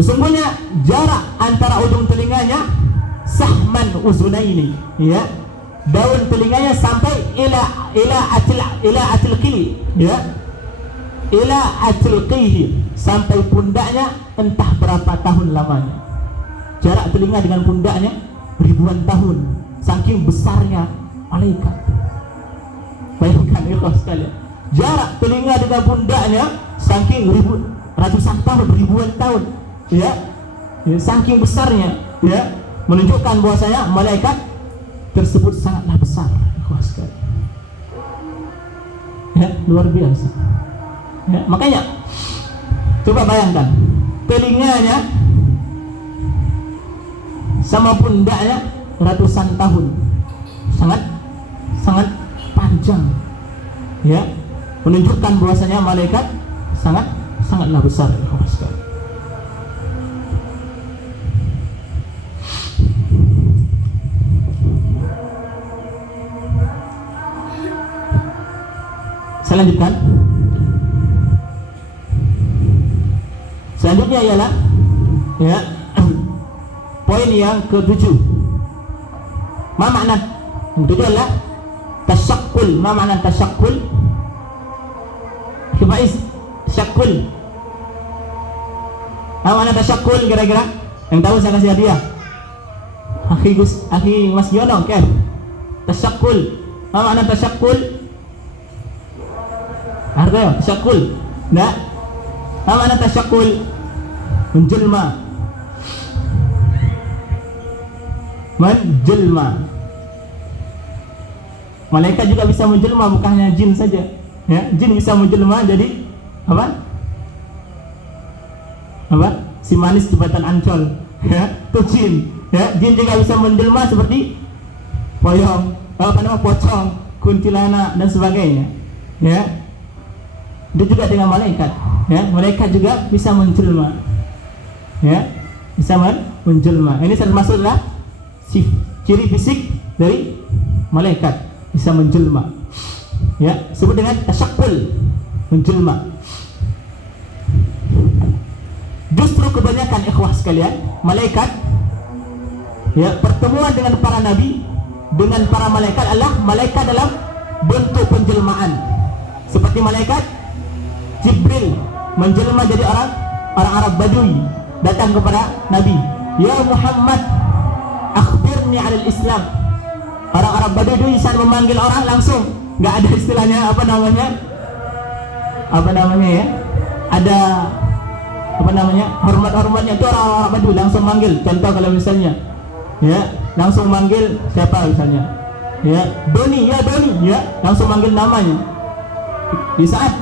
Sesungguhnya jarak antara ujung telinganya sahman uzunaini ya, daun telinganya sampai ila atilqi ya, ila atilqihi, sampai pundaknya entah berapa tahun lamanya. Jarak telinga dengan pundaknya ribuan tahun, saking besarnya malaikat. Bayangkan ikhlas sekalian, jarak telinga dengan pundaknya saking ratusan tahun, ribuan tahun ya, saking besarnya ya, menunjukkan bahwasanya malaikat tersebut sangatlah besar ikhlas sekalian ya, luar biasa ya. Makanya coba bayangkan telinganya sama pundaknya ratusan tahun, sangat panjang ya, menunjukkan bahwasanya malaikat sangatlah besar ikhlas sekalian. Saya lanjutkan. Selanjutnya ialah ya, poin yang ke-7. Ma makna? Yang kedua adalah tasyakkul. Ma makna tasyakkul? Kibais tasyakkul. Ma makna tasyakkul kira-kira? Yang tahu saya kasih hadiah. Akhi Mas Yono, kan? Tasyakkul. Ma makna tasyakkul? Artinya tasyakul. Nah, apa makna tasyakul? Menjelma. Menjelma. Malaikat juga bisa menjelma, bukan hanya jin saja. Ya, jin bisa menjelma jadi apa? Apa? Si manis jembatan Ancol. Ya, itu jin. Ya, jin juga bisa menjelma seperti poyong, pocong, kuntilanak dan sebagainya. Ya. Itu juga dengan malaikat ya, malaikat juga bisa menjelma ya, bisa menjelma. Ini termasuklah ciri fisik dari malaikat, bisa menjelma ya, sebut dengan tasyakkul, menjelma. Justru kebanyakan ikhwah sekalian, malaikat Ya, pertemuan dengan para nabi dengan para malaikat adalah malaikat dalam bentuk penjelmaan. Seperti malaikat Jibril menjelma jadi orang Arab Badui datang kepada Nabi, "Ya Muhammad, akhbirni 'alal Islam." Orang Arab Badui saat memanggil orang langsung, nggak ada istilahnya apa namanya ya, ada apa namanya hormatnya itu orang Arab Badui langsung manggil. Contoh kalau misalnya ya langsung manggil siapa misalnya ya Doni, ya langsung manggil namanya. Di saat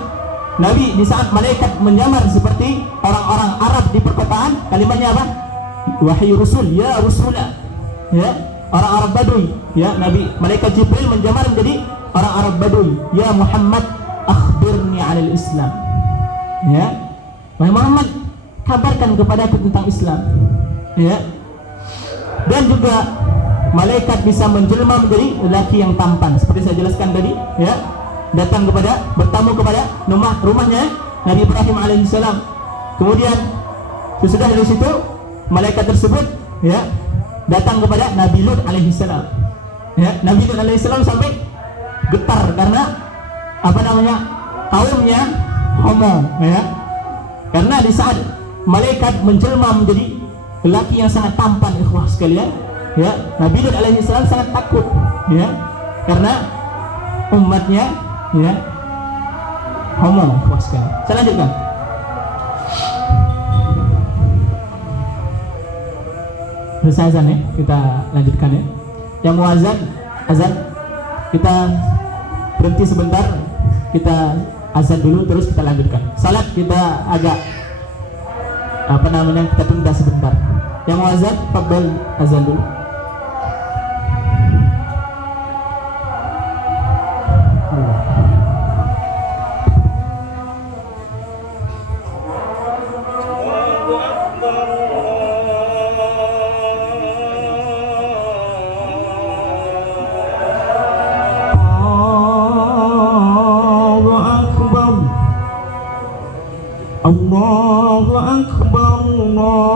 malaikat menyamar seperti orang-orang Arab di perkotaan, kalimatnya apa? Wahai Rasul, ya Rasulah. Ya, orang Arab Badui, ya Nabi, malaikat Jibril menjamar menjadi orang Arab Badui. Ya Muhammad, akhbirni 'alal Islam. Ya, wahai Muhammad, kabarkan kepadaku tentang Islam. Ya. Dan juga malaikat bisa menjelma menjadi lelaki yang tampan, seperti saya jelaskan tadi, ya. Bertamu kepada rumahnya Nabi Ibrahim alaihissalam. Kemudian sesudah dari situ malaikat tersebut ya datang kepada Nabi Lut alaihissalam. Ya, Nabi Lut alaihissalam sampai getar karena apa namanya kaumnya homo, ya. Karena di saat malaikat menjelma menjadi lelaki yang sangat tampan, ikhwah sekalian, ya, Nabi Lut alaihissalam sangat takut, ya, karena umatnya ya homo, ikhwah sekalian. Saya lanjutkan. Selesai azan ya, kita lanjutkan ya. Yang mau azan kita berhenti sebentar, kita azan dulu terus kita lanjutkan. Salat kita agak apa namanya kita tunda sebentar. Yang mau azan, fadhil azan dulu. Allahu Akbar, Allahu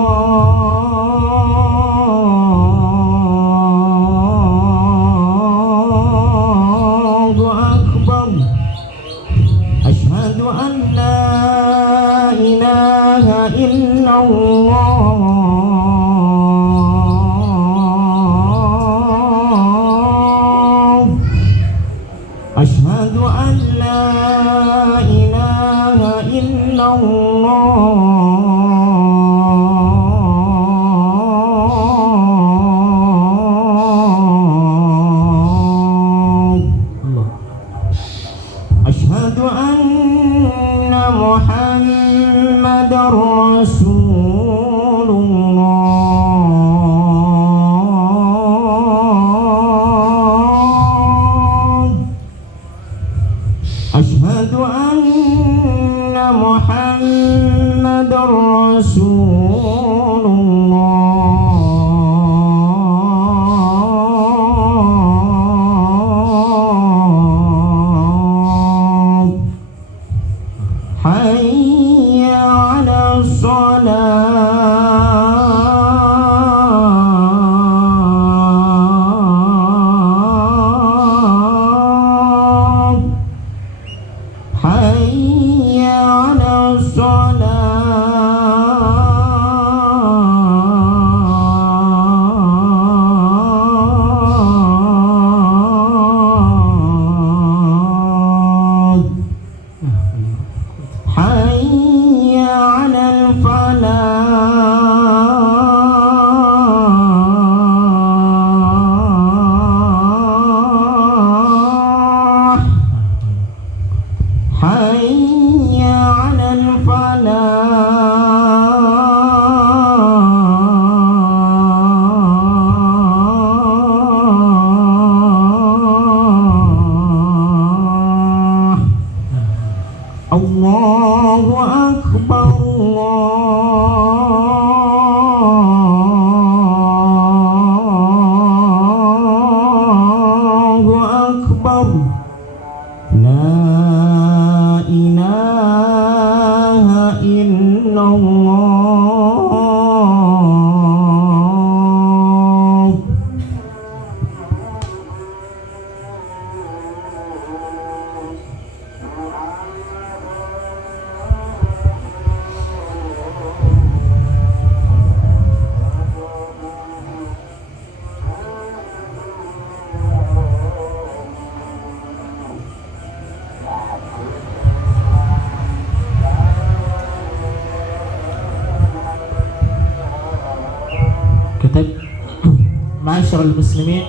ma'asyiral muslimin,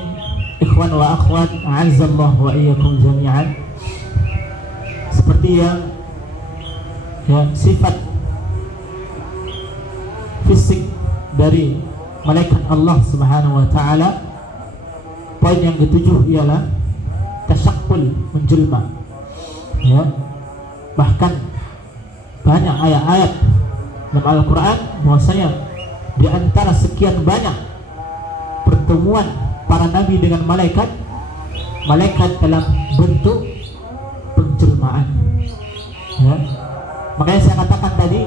ikhwan wa akhwat, a'azzallahu wa iyyakum jami'an. Seperti yang sifat fisik dari malaikat Allah Subhanahu wa taala, poin yang ketujuh ialah tasyakkul, menjelma. Ya. Bahkan banyak ayat-ayat dalam Al-Quran bahwasanya di antara sekian banyak pertemuan para nabi dengan malaikat dalam bentuk penjelmaan. Ya. Makanya saya katakan tadi,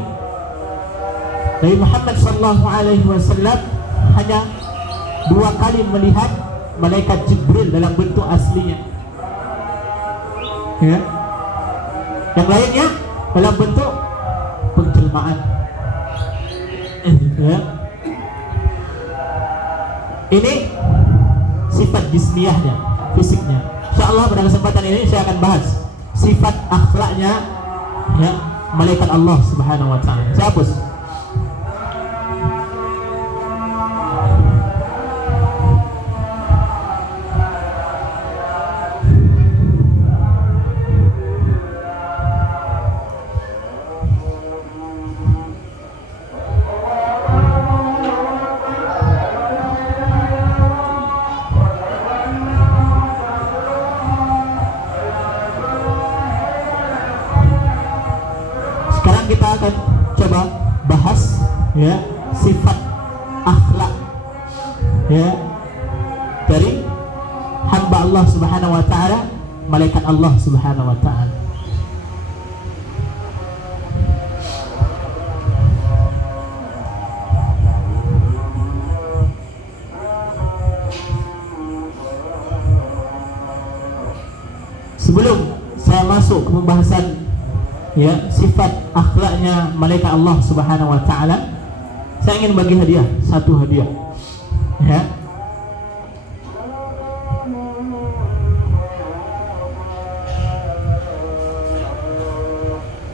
Nabi Muhammad SAW hanya 2 kali melihat malaikat Jibril dalam bentuk aslinya. Ya. Yang lainnya dalam bentuk penjelmaan. Ya. Ini sifat jismiyahnya, fisiknya. Insyaallah pada kesempatan ini saya akan bahas sifat akhlaknya, ya, malaikat Allah Subhanahu wa taala. Saya hapus. Kita akan coba bahas, ya, sifat akhlak, ya, dari hamba Allah Subhanahu wa taala, malaikat Allah Subhanahu wa taala. Sebelum saya masuk ke pembahasan, ya, sifat akhlaknya malaikat Allah Subhanahu wa taala, saya ingin bagi hadiah, satu hadiah. Ya.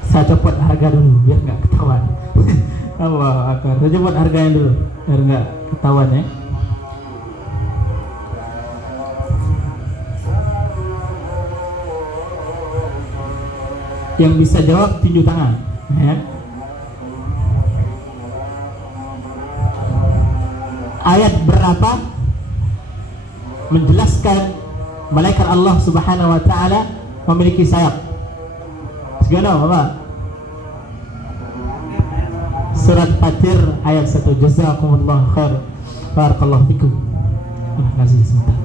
Saya copot harga dulu biar enggak ketahuan. Allah akbar. Saya copot harganya dulu biar enggak ketahuan, ya. Yang bisa jawab tinju tangan, ya. Ayat berapa menjelaskan malaikat Allah Subhanahu wa taala memiliki sayap? Segala apa? Surat Fatir ayat 1. Jazakumullah khair. Barakallahu fikum. Terima kasih sebentar.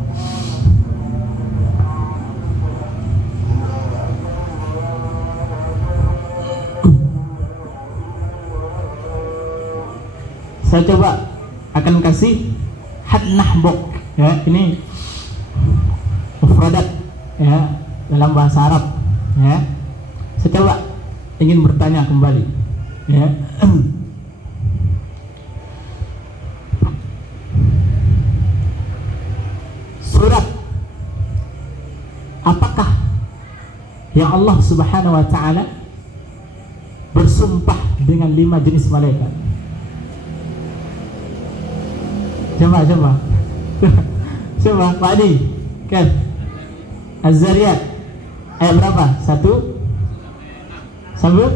Saya coba akan kasih had nahbok, ya, ini mufradat, ya, dalam bahasa Arab, ya. Saya coba ingin bertanya kembali, ya. Surat apakah yang Allah Subhanahu wa taala bersumpah dengan 5 jenis malaikat? Coba Pak Adi, kan? Az-Zariyat ayat berapa? 1 sampai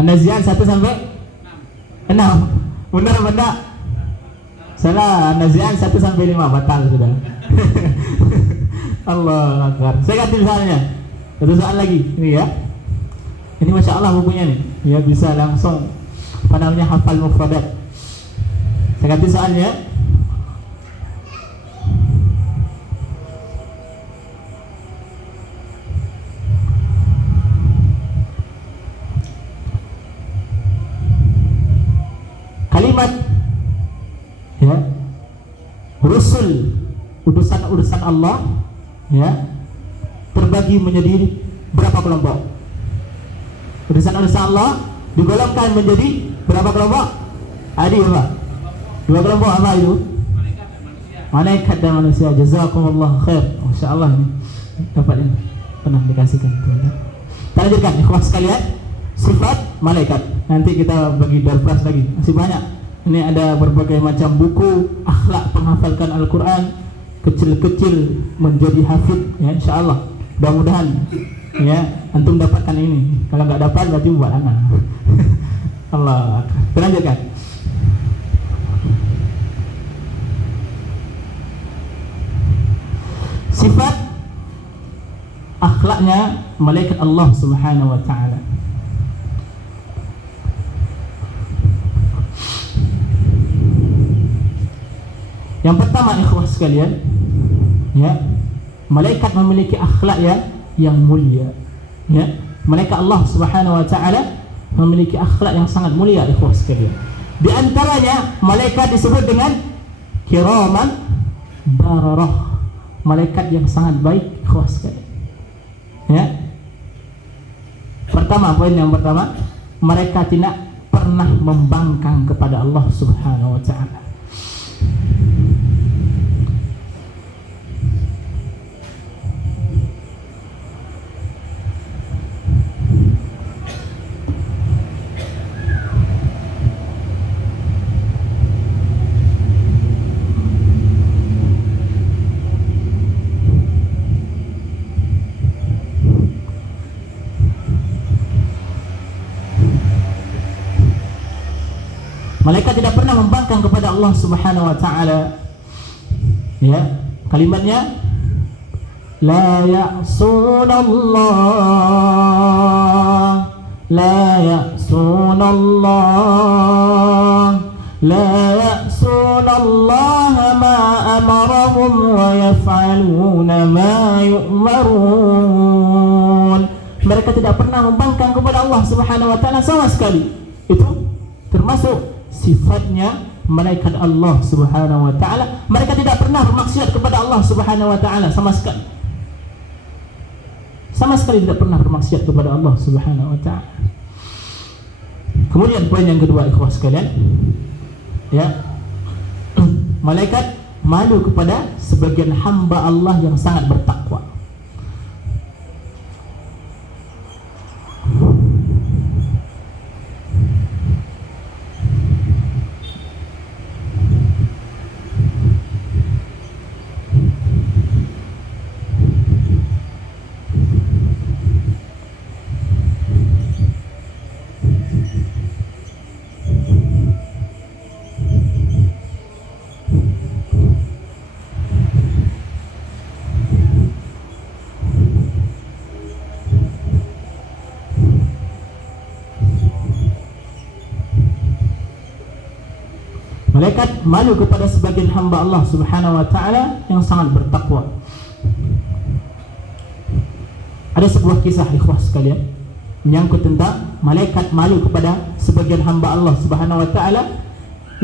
An-Nazi'at 1 sampai 6. Benar benda? Salah, An-Nazi'at 1 sampai 5, batal sudah. Allah akbar. Saya ganti misalnya. Satu soal lagi, ini ya. Ini masya Allah bukunya nih, ya, bisa langsung apa namanya hafal mufradat. Saya ganti soalnya. Kalimat, ya, Rasul, utusan Allah, ya, terbagi menjadi berapa kelompok? Utusan Allah digolongkan menjadi berapa kelompok? Adi apa? 2 kelompok apa itu? Malaikat dan manusia. Jazakumullah khair. Masyaallah nih dapat ini pernah dikasihkan. Kita lanjutkan ikhwah sekalian, sifat malaikat. Nanti kita bagi door prize lagi. Masih banyak Ini ada berbagai macam buku akhlak penghafalkan Al-Quran, kecil-kecil menjadi hafid, ya insyaallah. Mudah-mudahan ya antum dapatkan ini. Kalau nggak dapat berarti buat anak. Allah. Lanjutkan. Sifat akhlaknya malaikat Allah Subhanahu wa taala. Yang pertama ikhwah sekalian, ya, malaikat memiliki akhlak yang mulia. Ya, malaikat Allah Subhanahu wa taala memiliki akhlak yang sangat mulia ikhwah sekalian. Di antaranya malaikat disebut dengan kiraman bararah, malaikat yang sangat baik ikhwah sekalian. Ya. Pertama, poin yang pertama, mereka tidak pernah membangkang kepada Allah Subhanahu wa taala. Malaikat tidak pernah membangkang kepada Allah Subhanahu wa taala. Ya, kalimatnya la ya'sunallah, la ya'sunallah, la ya'sunallah ma amarahum wa yaf'aluna ma yu'marun. Mereka tidak pernah membangkang kepada Allah Subhanahu wa taala sama sekali. Itu termasuk sifatnya malaikat Allah Subhanahu wa taala. Mereka tidak pernah bermaksiat kepada Allah Subhanahu wa taala sama sekali. Sama sekali tidak pernah bermaksiat kepada Allah Subhanahu wa taala. Kemudian poin yang kedua ikhwah sekalian, ya. Malaikat malu kepada sebagian hamba Allah yang sangat bertakwa. Malaikat malu kepada sebagian hamba Allah Subhanahu wa taala yang sangat bertakwa. Ada sebuah kisah ikhwah sekalian menyangkut tentang malaikat malu kepada sebagian hamba Allah Subhanahu wa taala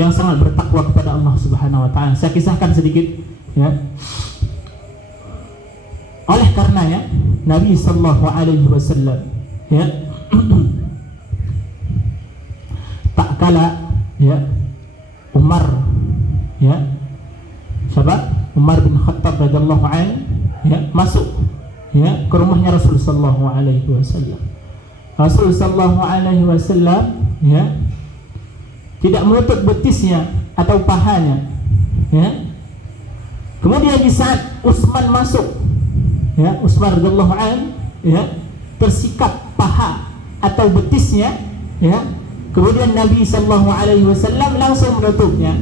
yang sangat bertakwa kepada Allah Subhanahu wa taala. Saya kisahkan sedikit, ya. Oleh karenanya Nabi sallallahu alaihi wasallam, ya, tak kala, ya, Umar, ya, siapa? Umar bin Khattab radhiyallahu anhu, ya, masuk, ya, ke rumahnya Rasul sallallahu alaihi wasallam. Rasul sallallahu alaihi wasallam, ya, tidak menutup betisnya atau pahanya, ya. Kemudian di saat Utsman masuk, ya, Utsman radhiyallahu anhu, ya, tersikat paha atau betisnya, ya. Kemudian Nabi sallallahu alaihi wasallam langsung menutupnya.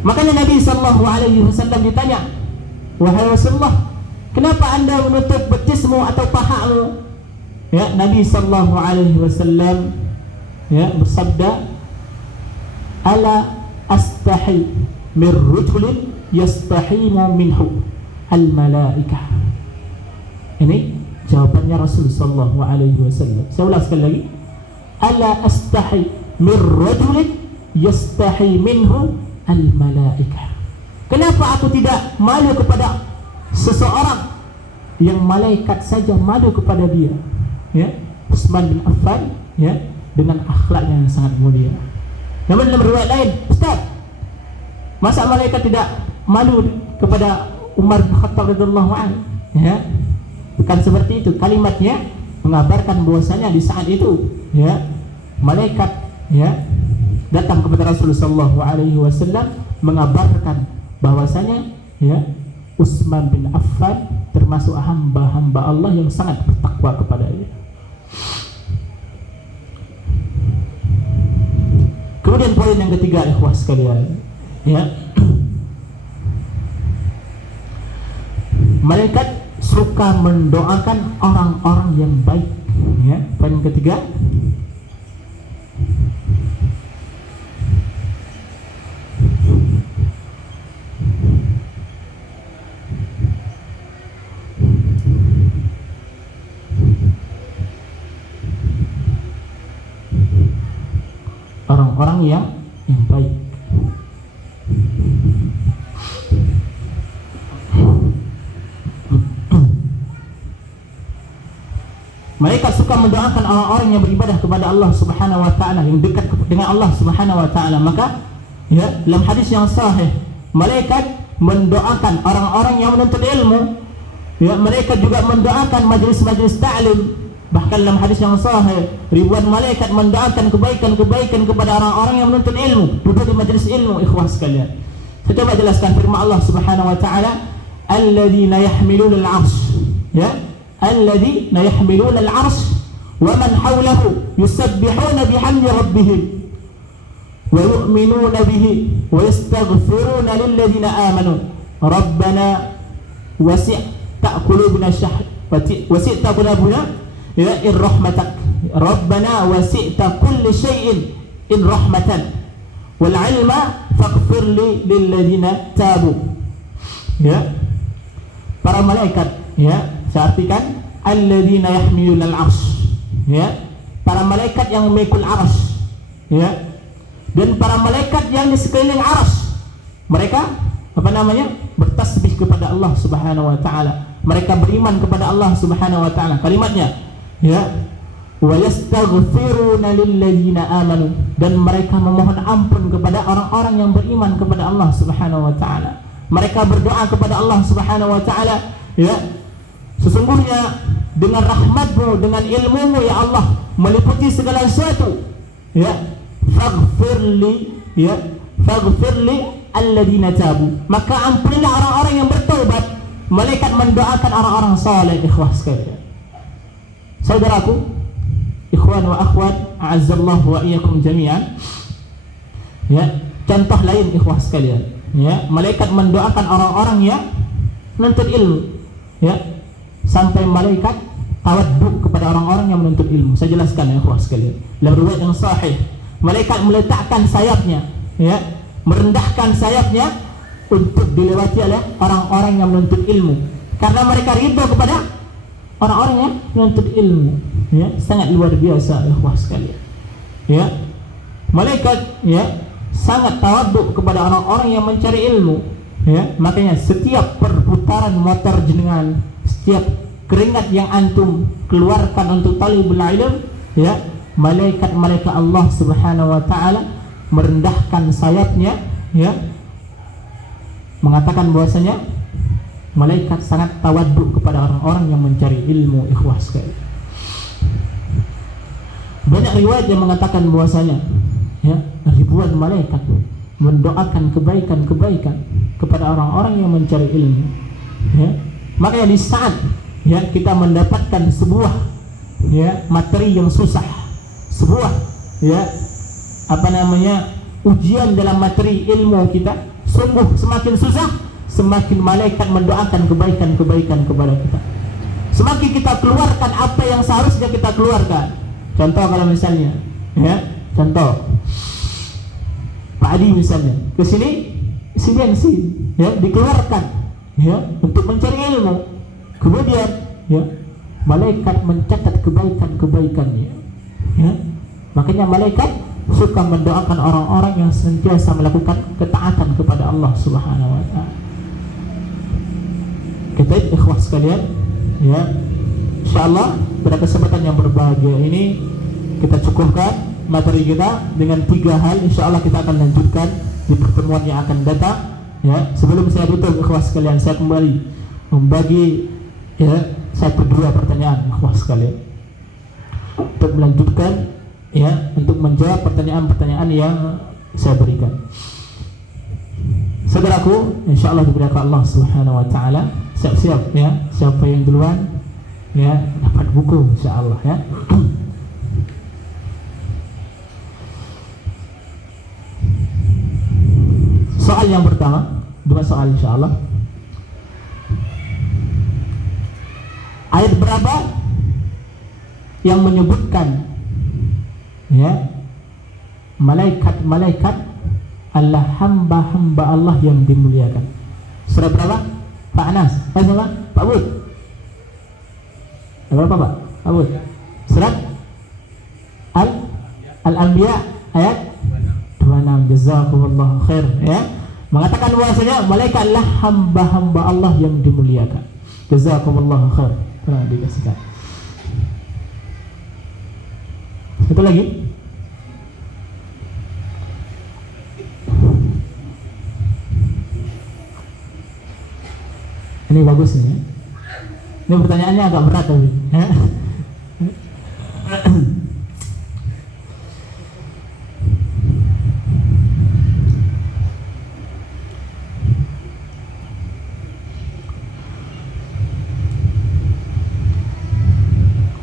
Makanya Nabi sallallahu alaihi wasallam ditanya, "Wahai Rasulullah, kenapa Anda menutup betismu atau pahamu?" Ya, Nabi sallallahu alaihi wasallam, ya, bersabda, "Ala astahi min rajulin yastahimu minhu al-malaikah." Ini jawabannya Rasul sallallahu alaihi wasallam. Saya ulang sekali lagi. Ala astahi min rajulin yastahi minhu al-malaikah. Kenapa aku tidak malu kepada seseorang yang malaikat saja malu kepada dia? Ya, Utsman bin Affan, ya, dengan akhlaknya yang sangat mulia. Namun dalam riwayat lain, Ustaz, masa malaikat tidak malu kepada Umar bin Khattab radhiyallahu anhu? Ya, bukan seperti itu. Kalimatnya mengabarkan bahwasanya di saat itu, ya, malaikat, ya, datang kepada Rasulullah sallallahu alaihi wasallam mengabarkan bahwasanya ya Utsman bin Affan termasuk hamba-hamba Allah yang sangat bertakwa kepada-Nya. Kemudian poin yang ketiga, ikhwah sekalian, ya. Malaikat suka mendoakan orang-orang yang baik, ya. Poin yang ketiga, orang-orang yang baik. Mereka suka mendoakan orang-orang yang beribadah kepada Allah Subhanahu wa taala, yang dekat dengan Allah Subhanahu wa taala. Maka ya, dalam hadis yang sahih, malaikat mendoakan orang-orang yang menuntut ilmu. Ya, mereka juga mendoakan majelis-majelis ta'lim. Bahkan dalam hadis yang sahih, ribuan malaikat mendoakan kebaikan-kebaikan kepada orang-orang yang menuntut ilmu, duduk di majelis ilmu, ikhwah sekalian. Saya coba jelaskan firman Allah Subhanahu wa taala, alladzina yahmiluna al-'arsy, ya, alladzina yahmiluna al-'arsy wa man hawlahu yusabbihuna bihamdi rabbihim wa yu'minuna bihi wa yastaghfiruna lilladzina amanu rabbana wasi'ta qulubana wasi'ta qulubana ya in rahmatak rabbana wasi'ta kulli syai'in in rahmatan wal 'ilma faghfir li lil ladzina tabu. Ya, para malaikat, ya, saya artikan alladzina yahmiluna al-'arsy, ya, para malaikat yang memikul 'arsy, ya, dan para malaikat yang di sekeliling 'arsy, mereka apa namanya? Bertasbih kepada Allah Subhanahu wa taala. Mereka beriman kepada Allah Subhanahu wa taala. Kalimatnya, ya, wa yastaghfiruna lilladzina amanu, dan mereka memohon ampun kepada orang-orang yang beriman kepada Allah Subhanahu wa taala. Mereka berdoa kepada Allah Subhanahu wa taala, ya, sesungguhnya dengan rahmat-Mu, dengan ilmu-Mu ya Allah, meliputi segala sesuatu, ya, faghfirli, ya, faghfirli alladzina tabu, maka ampunilah orang-orang yang bertaubat. Malaikat mendoakan orang-orang saleh, ikhwah sekalian. Saudaraku, ikhwan wa akhwat, a'azzallahu wa iyyakum jami'an. Ya, contoh lain ikhwah sekalian, ya, malaikat mendoakan orang-orang yang menuntut ilmu, ya, sampai malaikat tawaddu kepada orang-orang yang menuntut ilmu. Saya jelaskan ya ikhwah sekalian. Dalam riwayat yang sahih, malaikat meletakkan sayapnya, ya, merendahkan sayapnya untuk dilewati oleh orang-orang yang menuntut ilmu, karena mereka ridho kepada orang-orang yang menuntut ilmu, ya, sangat luar biasa ikhwah sekalian. Ya, malaikat, ya, sangat tawaduk kepada orang-orang yang mencari ilmu, ya, makanya setiap perputaran motor jenengan, setiap keringat yang antum keluarkan untuk talibul ilm, ya, malaikat-malaikat Allah Subhanahu wa taala merendahkan sayapnya, ya, mengatakan bahwasanya malaikat sangat tawaduk kepada orang-orang yang mencari ilmu, ikhwah sekalian. Banyak riwayat yang mengatakan bahwasanya, ya, ribuan malaikat mendoakan kebaikan-kebaikan kepada orang-orang yang mencari ilmu, ya. Makanya di saat, ya, kita mendapatkan sebuah, ya, materi yang susah, sebuah, ya, apa namanya, ujian dalam materi ilmu kita, sungguh semakin susah, semakin malaikat mendoakan kebaikan-kebaikan kepada kita. Semakin kita keluarkan apa yang seharusnya kita keluarkan. Contoh kalau misalnya, ya, contoh Pak Adi misalnya ke sini, ya, dikeluarkan, ya, untuk mencari ilmu. Kemudian, ya, malaikat mencatat kebaikan-kebaikannya, ya. Makanya malaikat suka mendoakan orang-orang yang senantiasa melakukan ketaatan kepada Allah Subhanahu wa taala. Kita ikhwah sekalian, ya, insyaallah pada kesempatan yang berbahagia ini kita cukupkan materi kita dengan 3 hal. Insyaallah kita akan lanjutkan di pertemuan yang akan datang, ya. Sebelum saya tutup ikhwah sekalian, saya kembali membagi, ya, 1-2 pertanyaan ikhwah sekalian untuk melanjutkan ya untuk menjawab pertanyaan-pertanyaan yang saya berikan. Saudaraku, insyaallah diberkahi Allah Subhanahu wa taala. Siap-siap ya, siapa yang duluan ya dapat buku insyaallah ya. Soal yang pertama, 2 soal insyaallah. Ayat berapa yang menyebutkan ya malaikat-malaikat adalah hamba-hamba Allah yang dimuliakan? Surat berapa? Pak Anas. Sama Pak Bud. Berapa Pak? Pak Bud. Surat Al-Anbiya ayat 26. Jazakumullahu khair ya. Mengatakan bahwasanya malaikat adalah hamba-hamba Allah yang dimuliakan. Jazakumullahu khair. Pernah dikasihkan. Satu lagi. Ini bagus nih. Ini pertanyaannya agak berat tapi.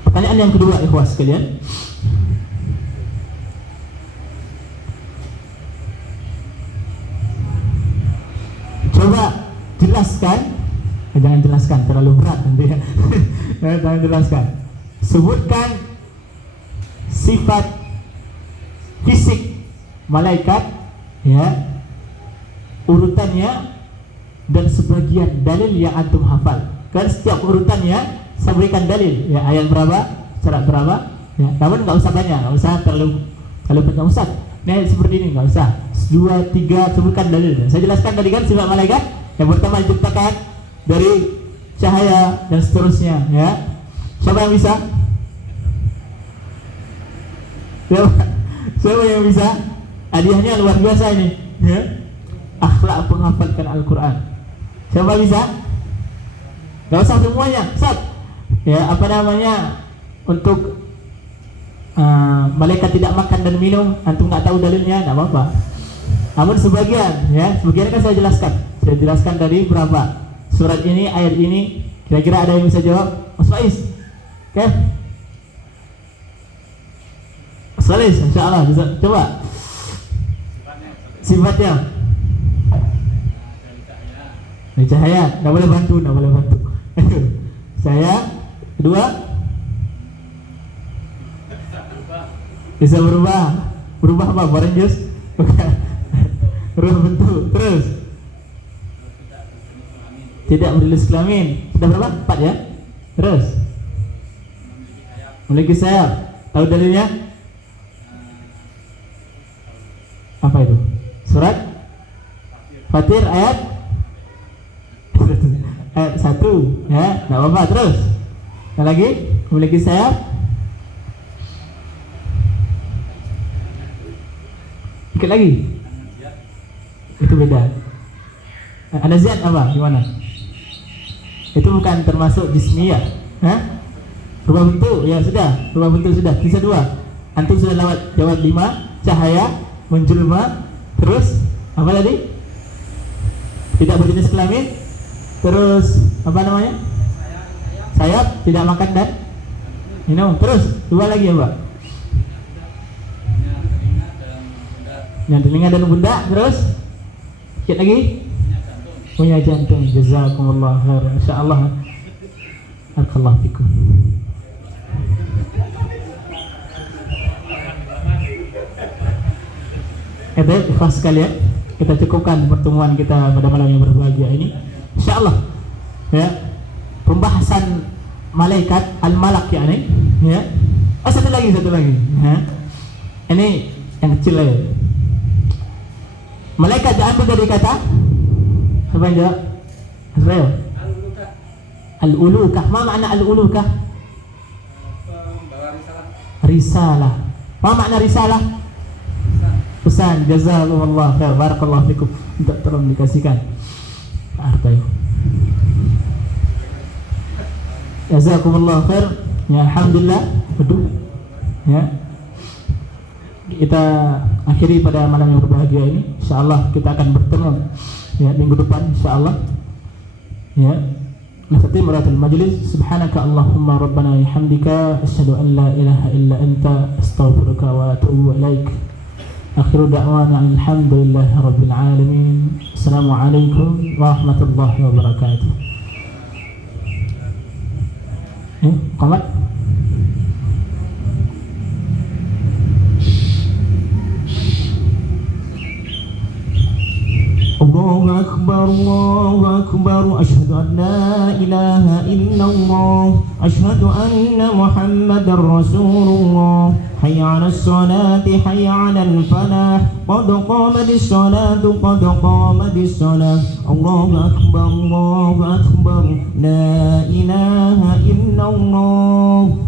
Pertanyaan yang kedua, ikhwas sekalian. Coba jelaskan. Jangan jelaskan, terlalu berat nanti ya. Jangan jelaskan. Sebutkan sifat fisik malaikat ya, urutannya dan sebagian dalil yang antum hafal. Kan setiap urutannya saya berikan dalil ya, ayat berapa, surat berapa ya. Namun nggak usah banyak, nggak usah terlalu banyak Ustaz. Nah seperti ini nggak usah 2, 3 sebutkan dalil. Saya jelaskan tadi kan sifat malaikat yang pertama diciptakan dari cahaya dan seterusnya ya. Siapa yang bisa? Siapa yang bisa? Hadiahnya luar biasa ini ya. Akhlak menghafalkan Al-Quran. Siapa bisa? Gak usah semuanya, Ustaz. Ya, apa namanya? Untuk malaikat tidak makan dan minum, antum nggak tahu dalilnya, nggak apa-apa. Namun sebagian ya, sebagian kan saya jelaskan dari berapa surat ini, ayat ini. Kira-kira ada yang bisa jawab? Mas Faiz, oke? Mas Faiz, insyaallah bisa. Coba sifatnya. Cahaya, nggak boleh bantu. Saya kedua bisa berubah apa? Orange juice? Bukan. Berubah bentuk. Terus tidak berjenis kelamin. Sudah berapa? 4 ya. Terus memiliki sayap. Tahu dalilnya? Apa itu? Surat Fatir ayat 1 ya. Tidak apa-apa. Terus yang lagi memiliki sayap. Dikit lagi. Itu beda. An-Nazi'at apa? Gimana? Itu bukan termasuk jismiyah. Rubah bentuk, ya sudah. Rubah bentuk sudah. Sisa 2. Antum sudah jawab 5. Cahaya, menjelma. Terus apa tadi? Tidak berjenis kelamin. Terus apa namanya? Sayap, tidak makan dan minum. Terus 2 lagi ya Pak. Yang telinga dan pundak. Terus sedikit lagi. Punya jantung. Jazakumullah khair. Insyaallah. Barakallahu fikum. Baik, ikhlas sekalian, kita cukupkan pertemuan kita pada malam yang berbahagia ini. Insyaallah ya, pembahasan malaikat al-malak ya ini ya. Satu lagi ya. Ini yang kecil ya. Malaikat diambil dari kata apa yang jawab? Israel. Al-ulukah. Apa makna al-ulukah? Risalah. Apa makna risalah? Pesan. Jazakumullah khair. Barakallahu fikum. Untuk tolong dikasihkan. Apa itu? Jazakumullah khair. Ya alhamdulillah. Aduh. Ya. kita akhiri pada malam yang berbahagia ini. Insyaallah kita akan bertemu ya minggu depan insyaallah. Ya. Naftati muratul majlis. Subhanaka Allahumma rabbana bihamdika asyhadu an la ilaha illa anta astaghfiruka wa atubu ilaik. Akhiru da'wana alhamdulillahi rabbil alamin. Assalamualaikum warahmatullahi wabarakatuh. Qomat. Allahu akbar, asyhadu an la ilaha illallah, asyhadu anna Muhammadar Rasulullah. Hayya 'alas salati, hayya 'alal falah, qad qamatis salatu, qad qamatis salah. Allahu akbar, la ilaha illallah.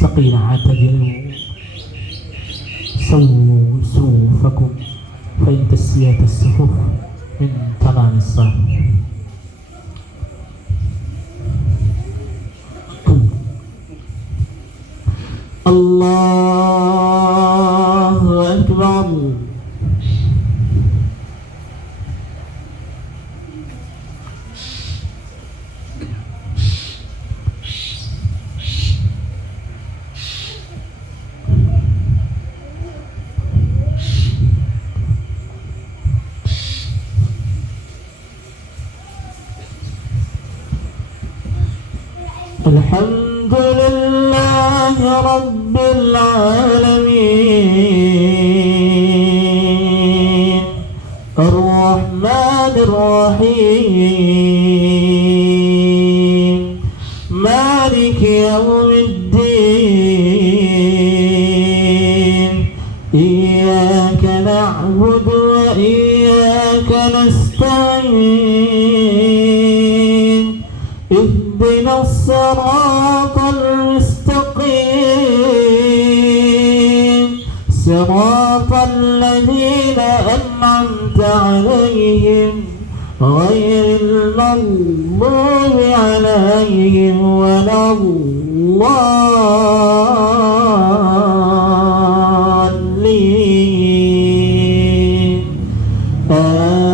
استقيم اعتدلوا سووا صفوفكم فإن تسوية الصفوف من تمام الصلاة. الله أكبر. الحمد لله رب العالمين الرحمن الرحيم مالك يوم الدين إياك نعبد وإياك نستعين اهدنا الصراط المستقيم صراط الذين أنعمت عليهم غير المغضوب عليهم ولا الضالين آمين.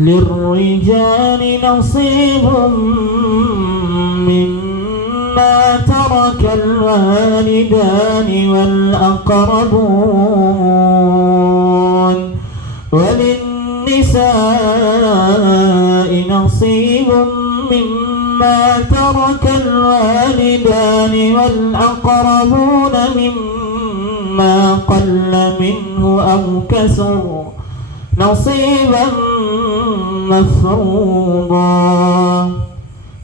للرجال نصيب مما ترك الوالدان والأقربون وللنساء نصيب مما ترك الوالدان والأقربون مما قل منه أو كثر نصيبا مفروضا.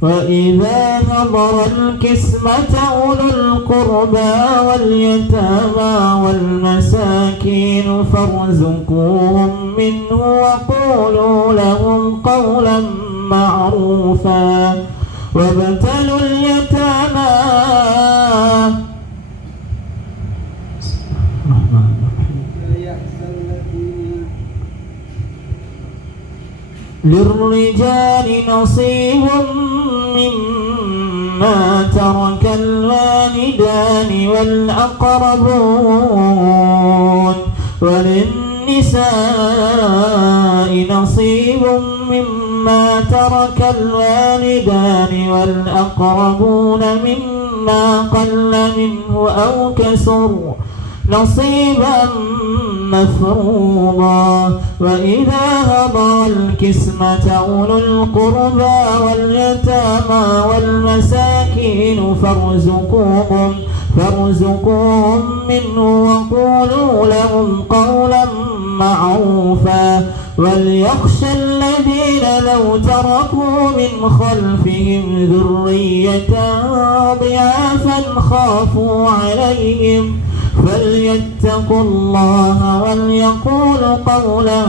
وإذا حضر القسمة أولو القربى واليتامى والمساكين فارزقوهم منه وقولوا لهم قولا معروفا وابتلوا اليتامى للرجال نصيب مما ترك الوالدان والأقربون وللنساء نصيب مما ترك الوالدان والأقربون مما قل منه أو كثر نصيبا مفروضا. وإذا حضر القسمة أولو القربى واليتامى والمساكين فارزقوهم منه وقولوا لهم قولا معروفا. وليخشى الذين لو تركوا من خلفهم ذرية ضعافا خافوا عليهم فليتقوا الله وليقولوا قولا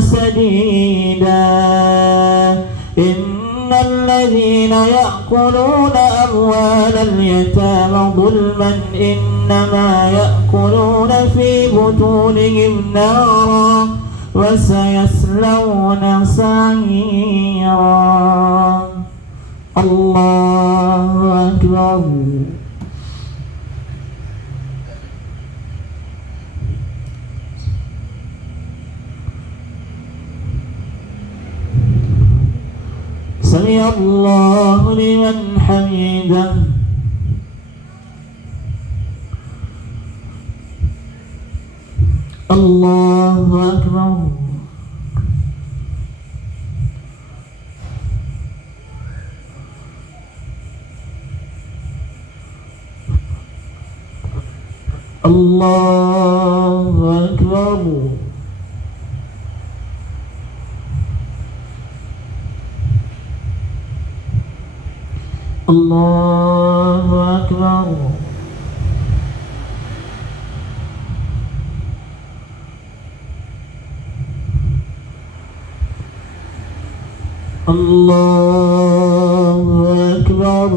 سديدا. إن الذين يأكلون أموال اليتامى ظلما إنما يأكلون في بطونهم نارا وسيصلون سعيرا. الله أكبر. سمع الله لمن حمده. الله أكبر. الله أكبر. الله أكبر. الله أكبر.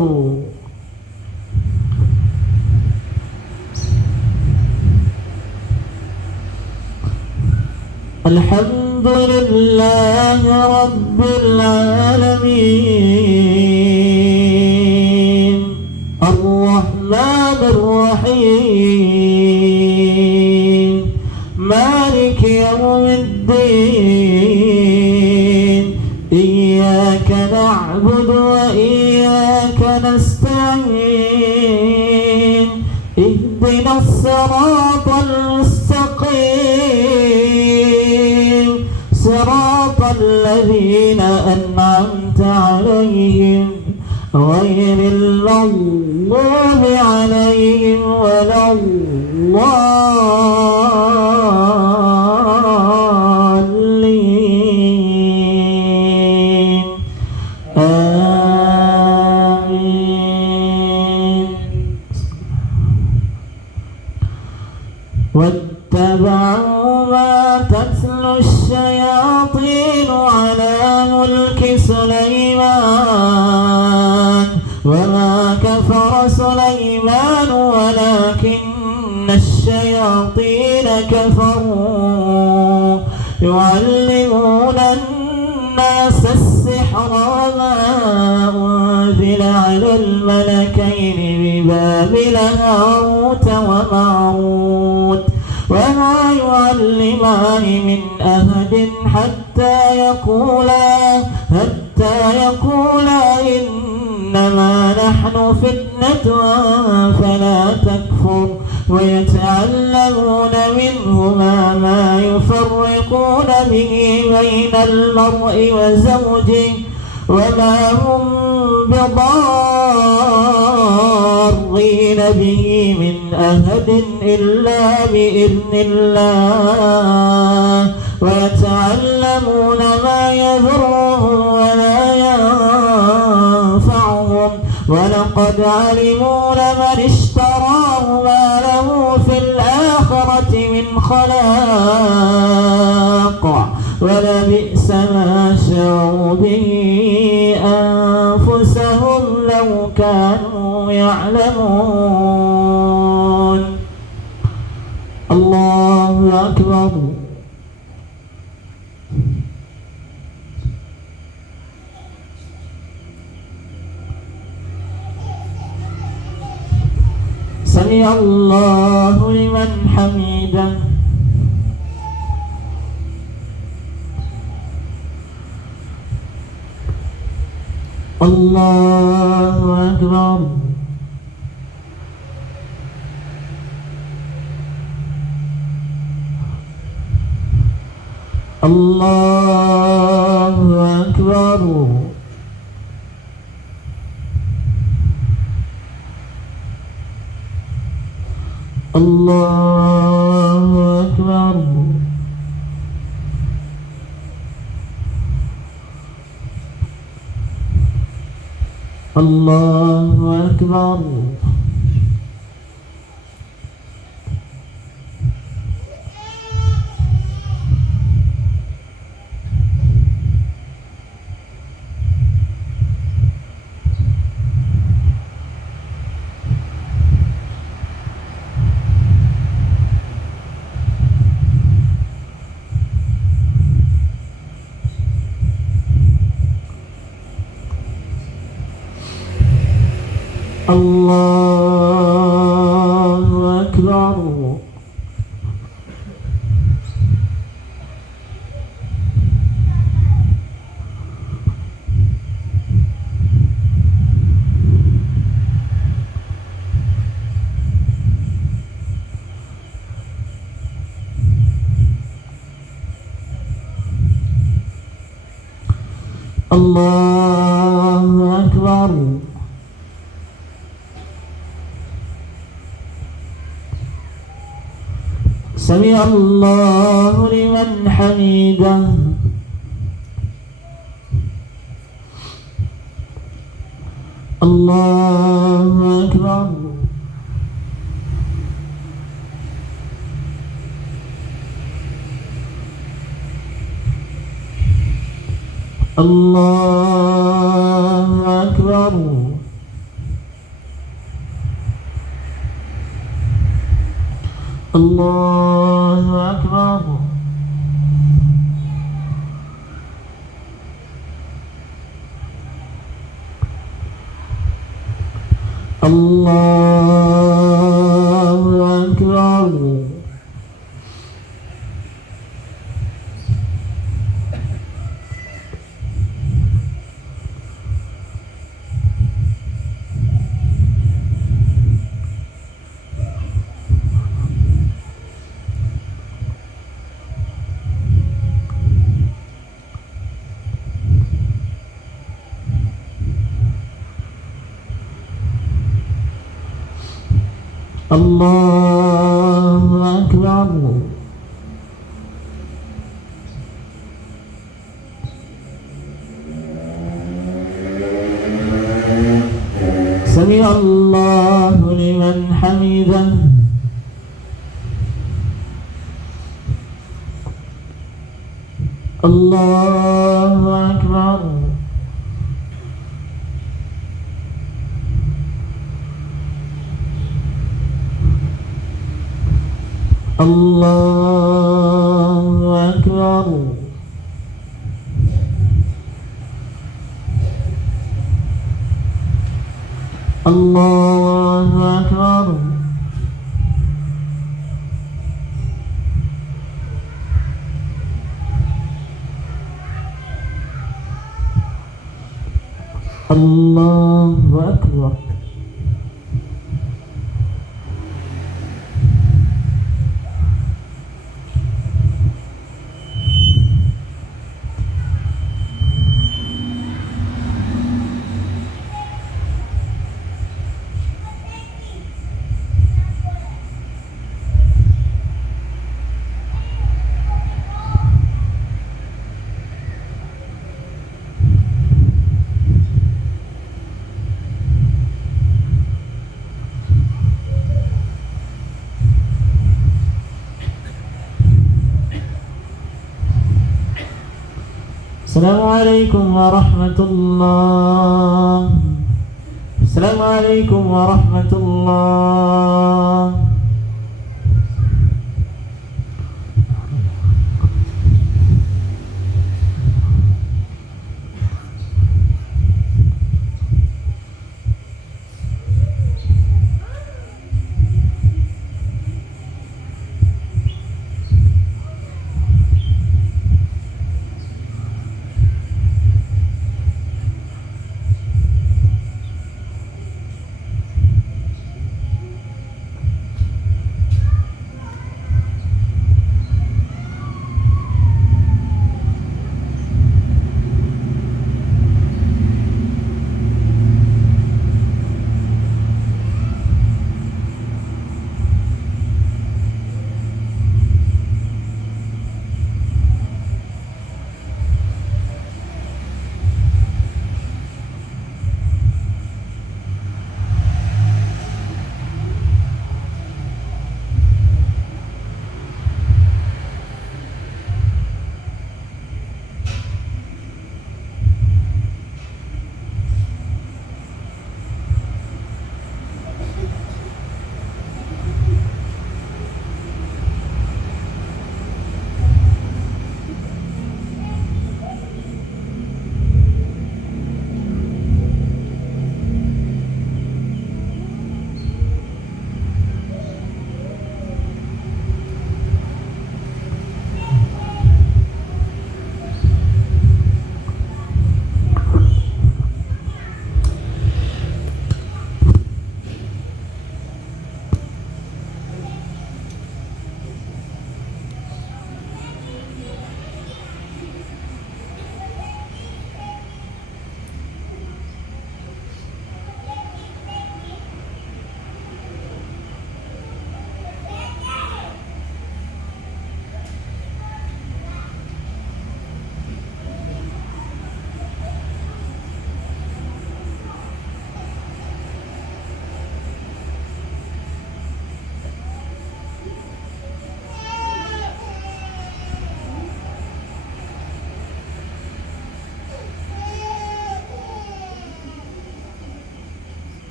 الحمد لله رب العالمين الرحمن الرحيم مالك يوم الدين إياك نعبد وإياك نستعين اهدنا الصراط المستقيم صراط الذين أنعمت عليهم غير المغضوب عليهم ولا الضالين. آمين. واتبعوا ما تتلو الشياطين على ملك سليمان وما كفر سليمان ولكن الشياطين كفروا يعلمون الناس السحر وما أنزل على الملكين ببابل هاروت وماروت وما يعلمان من أحد حتى يقولا إنما نحن فتنة فلا تكفر ويتعلمون منهما ما يفرقون به بين المرء وزوجه وما هم بضارين به من أحد إلا بإذن الله ويتعلمون ما يضرهم ولا ينفعهم ولقد علموا لمن اشتراه ما له في الآخرة من خلاق ولبئس ما شروا به أنفسهم لو كانوا يعلمون. الله أكبر. سمع الله لمن حمده. الله أكبر. الله أكبر. الله أكبر. الله أكبر. الله أكبر. سمع الله لمن حمده. الله أكبر. الله أكبر. الله أكبر. الله أكبر. الله أكبر. سمع الله لمن حمده. الله أكبر. الله أكبر. الله أكبر. الله أكبر. السلام عليكم ورحمة الله. السلام عليكم ورحمة الله.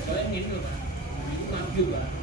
Soalnya ini loh, Pak. Ini maju, Pak.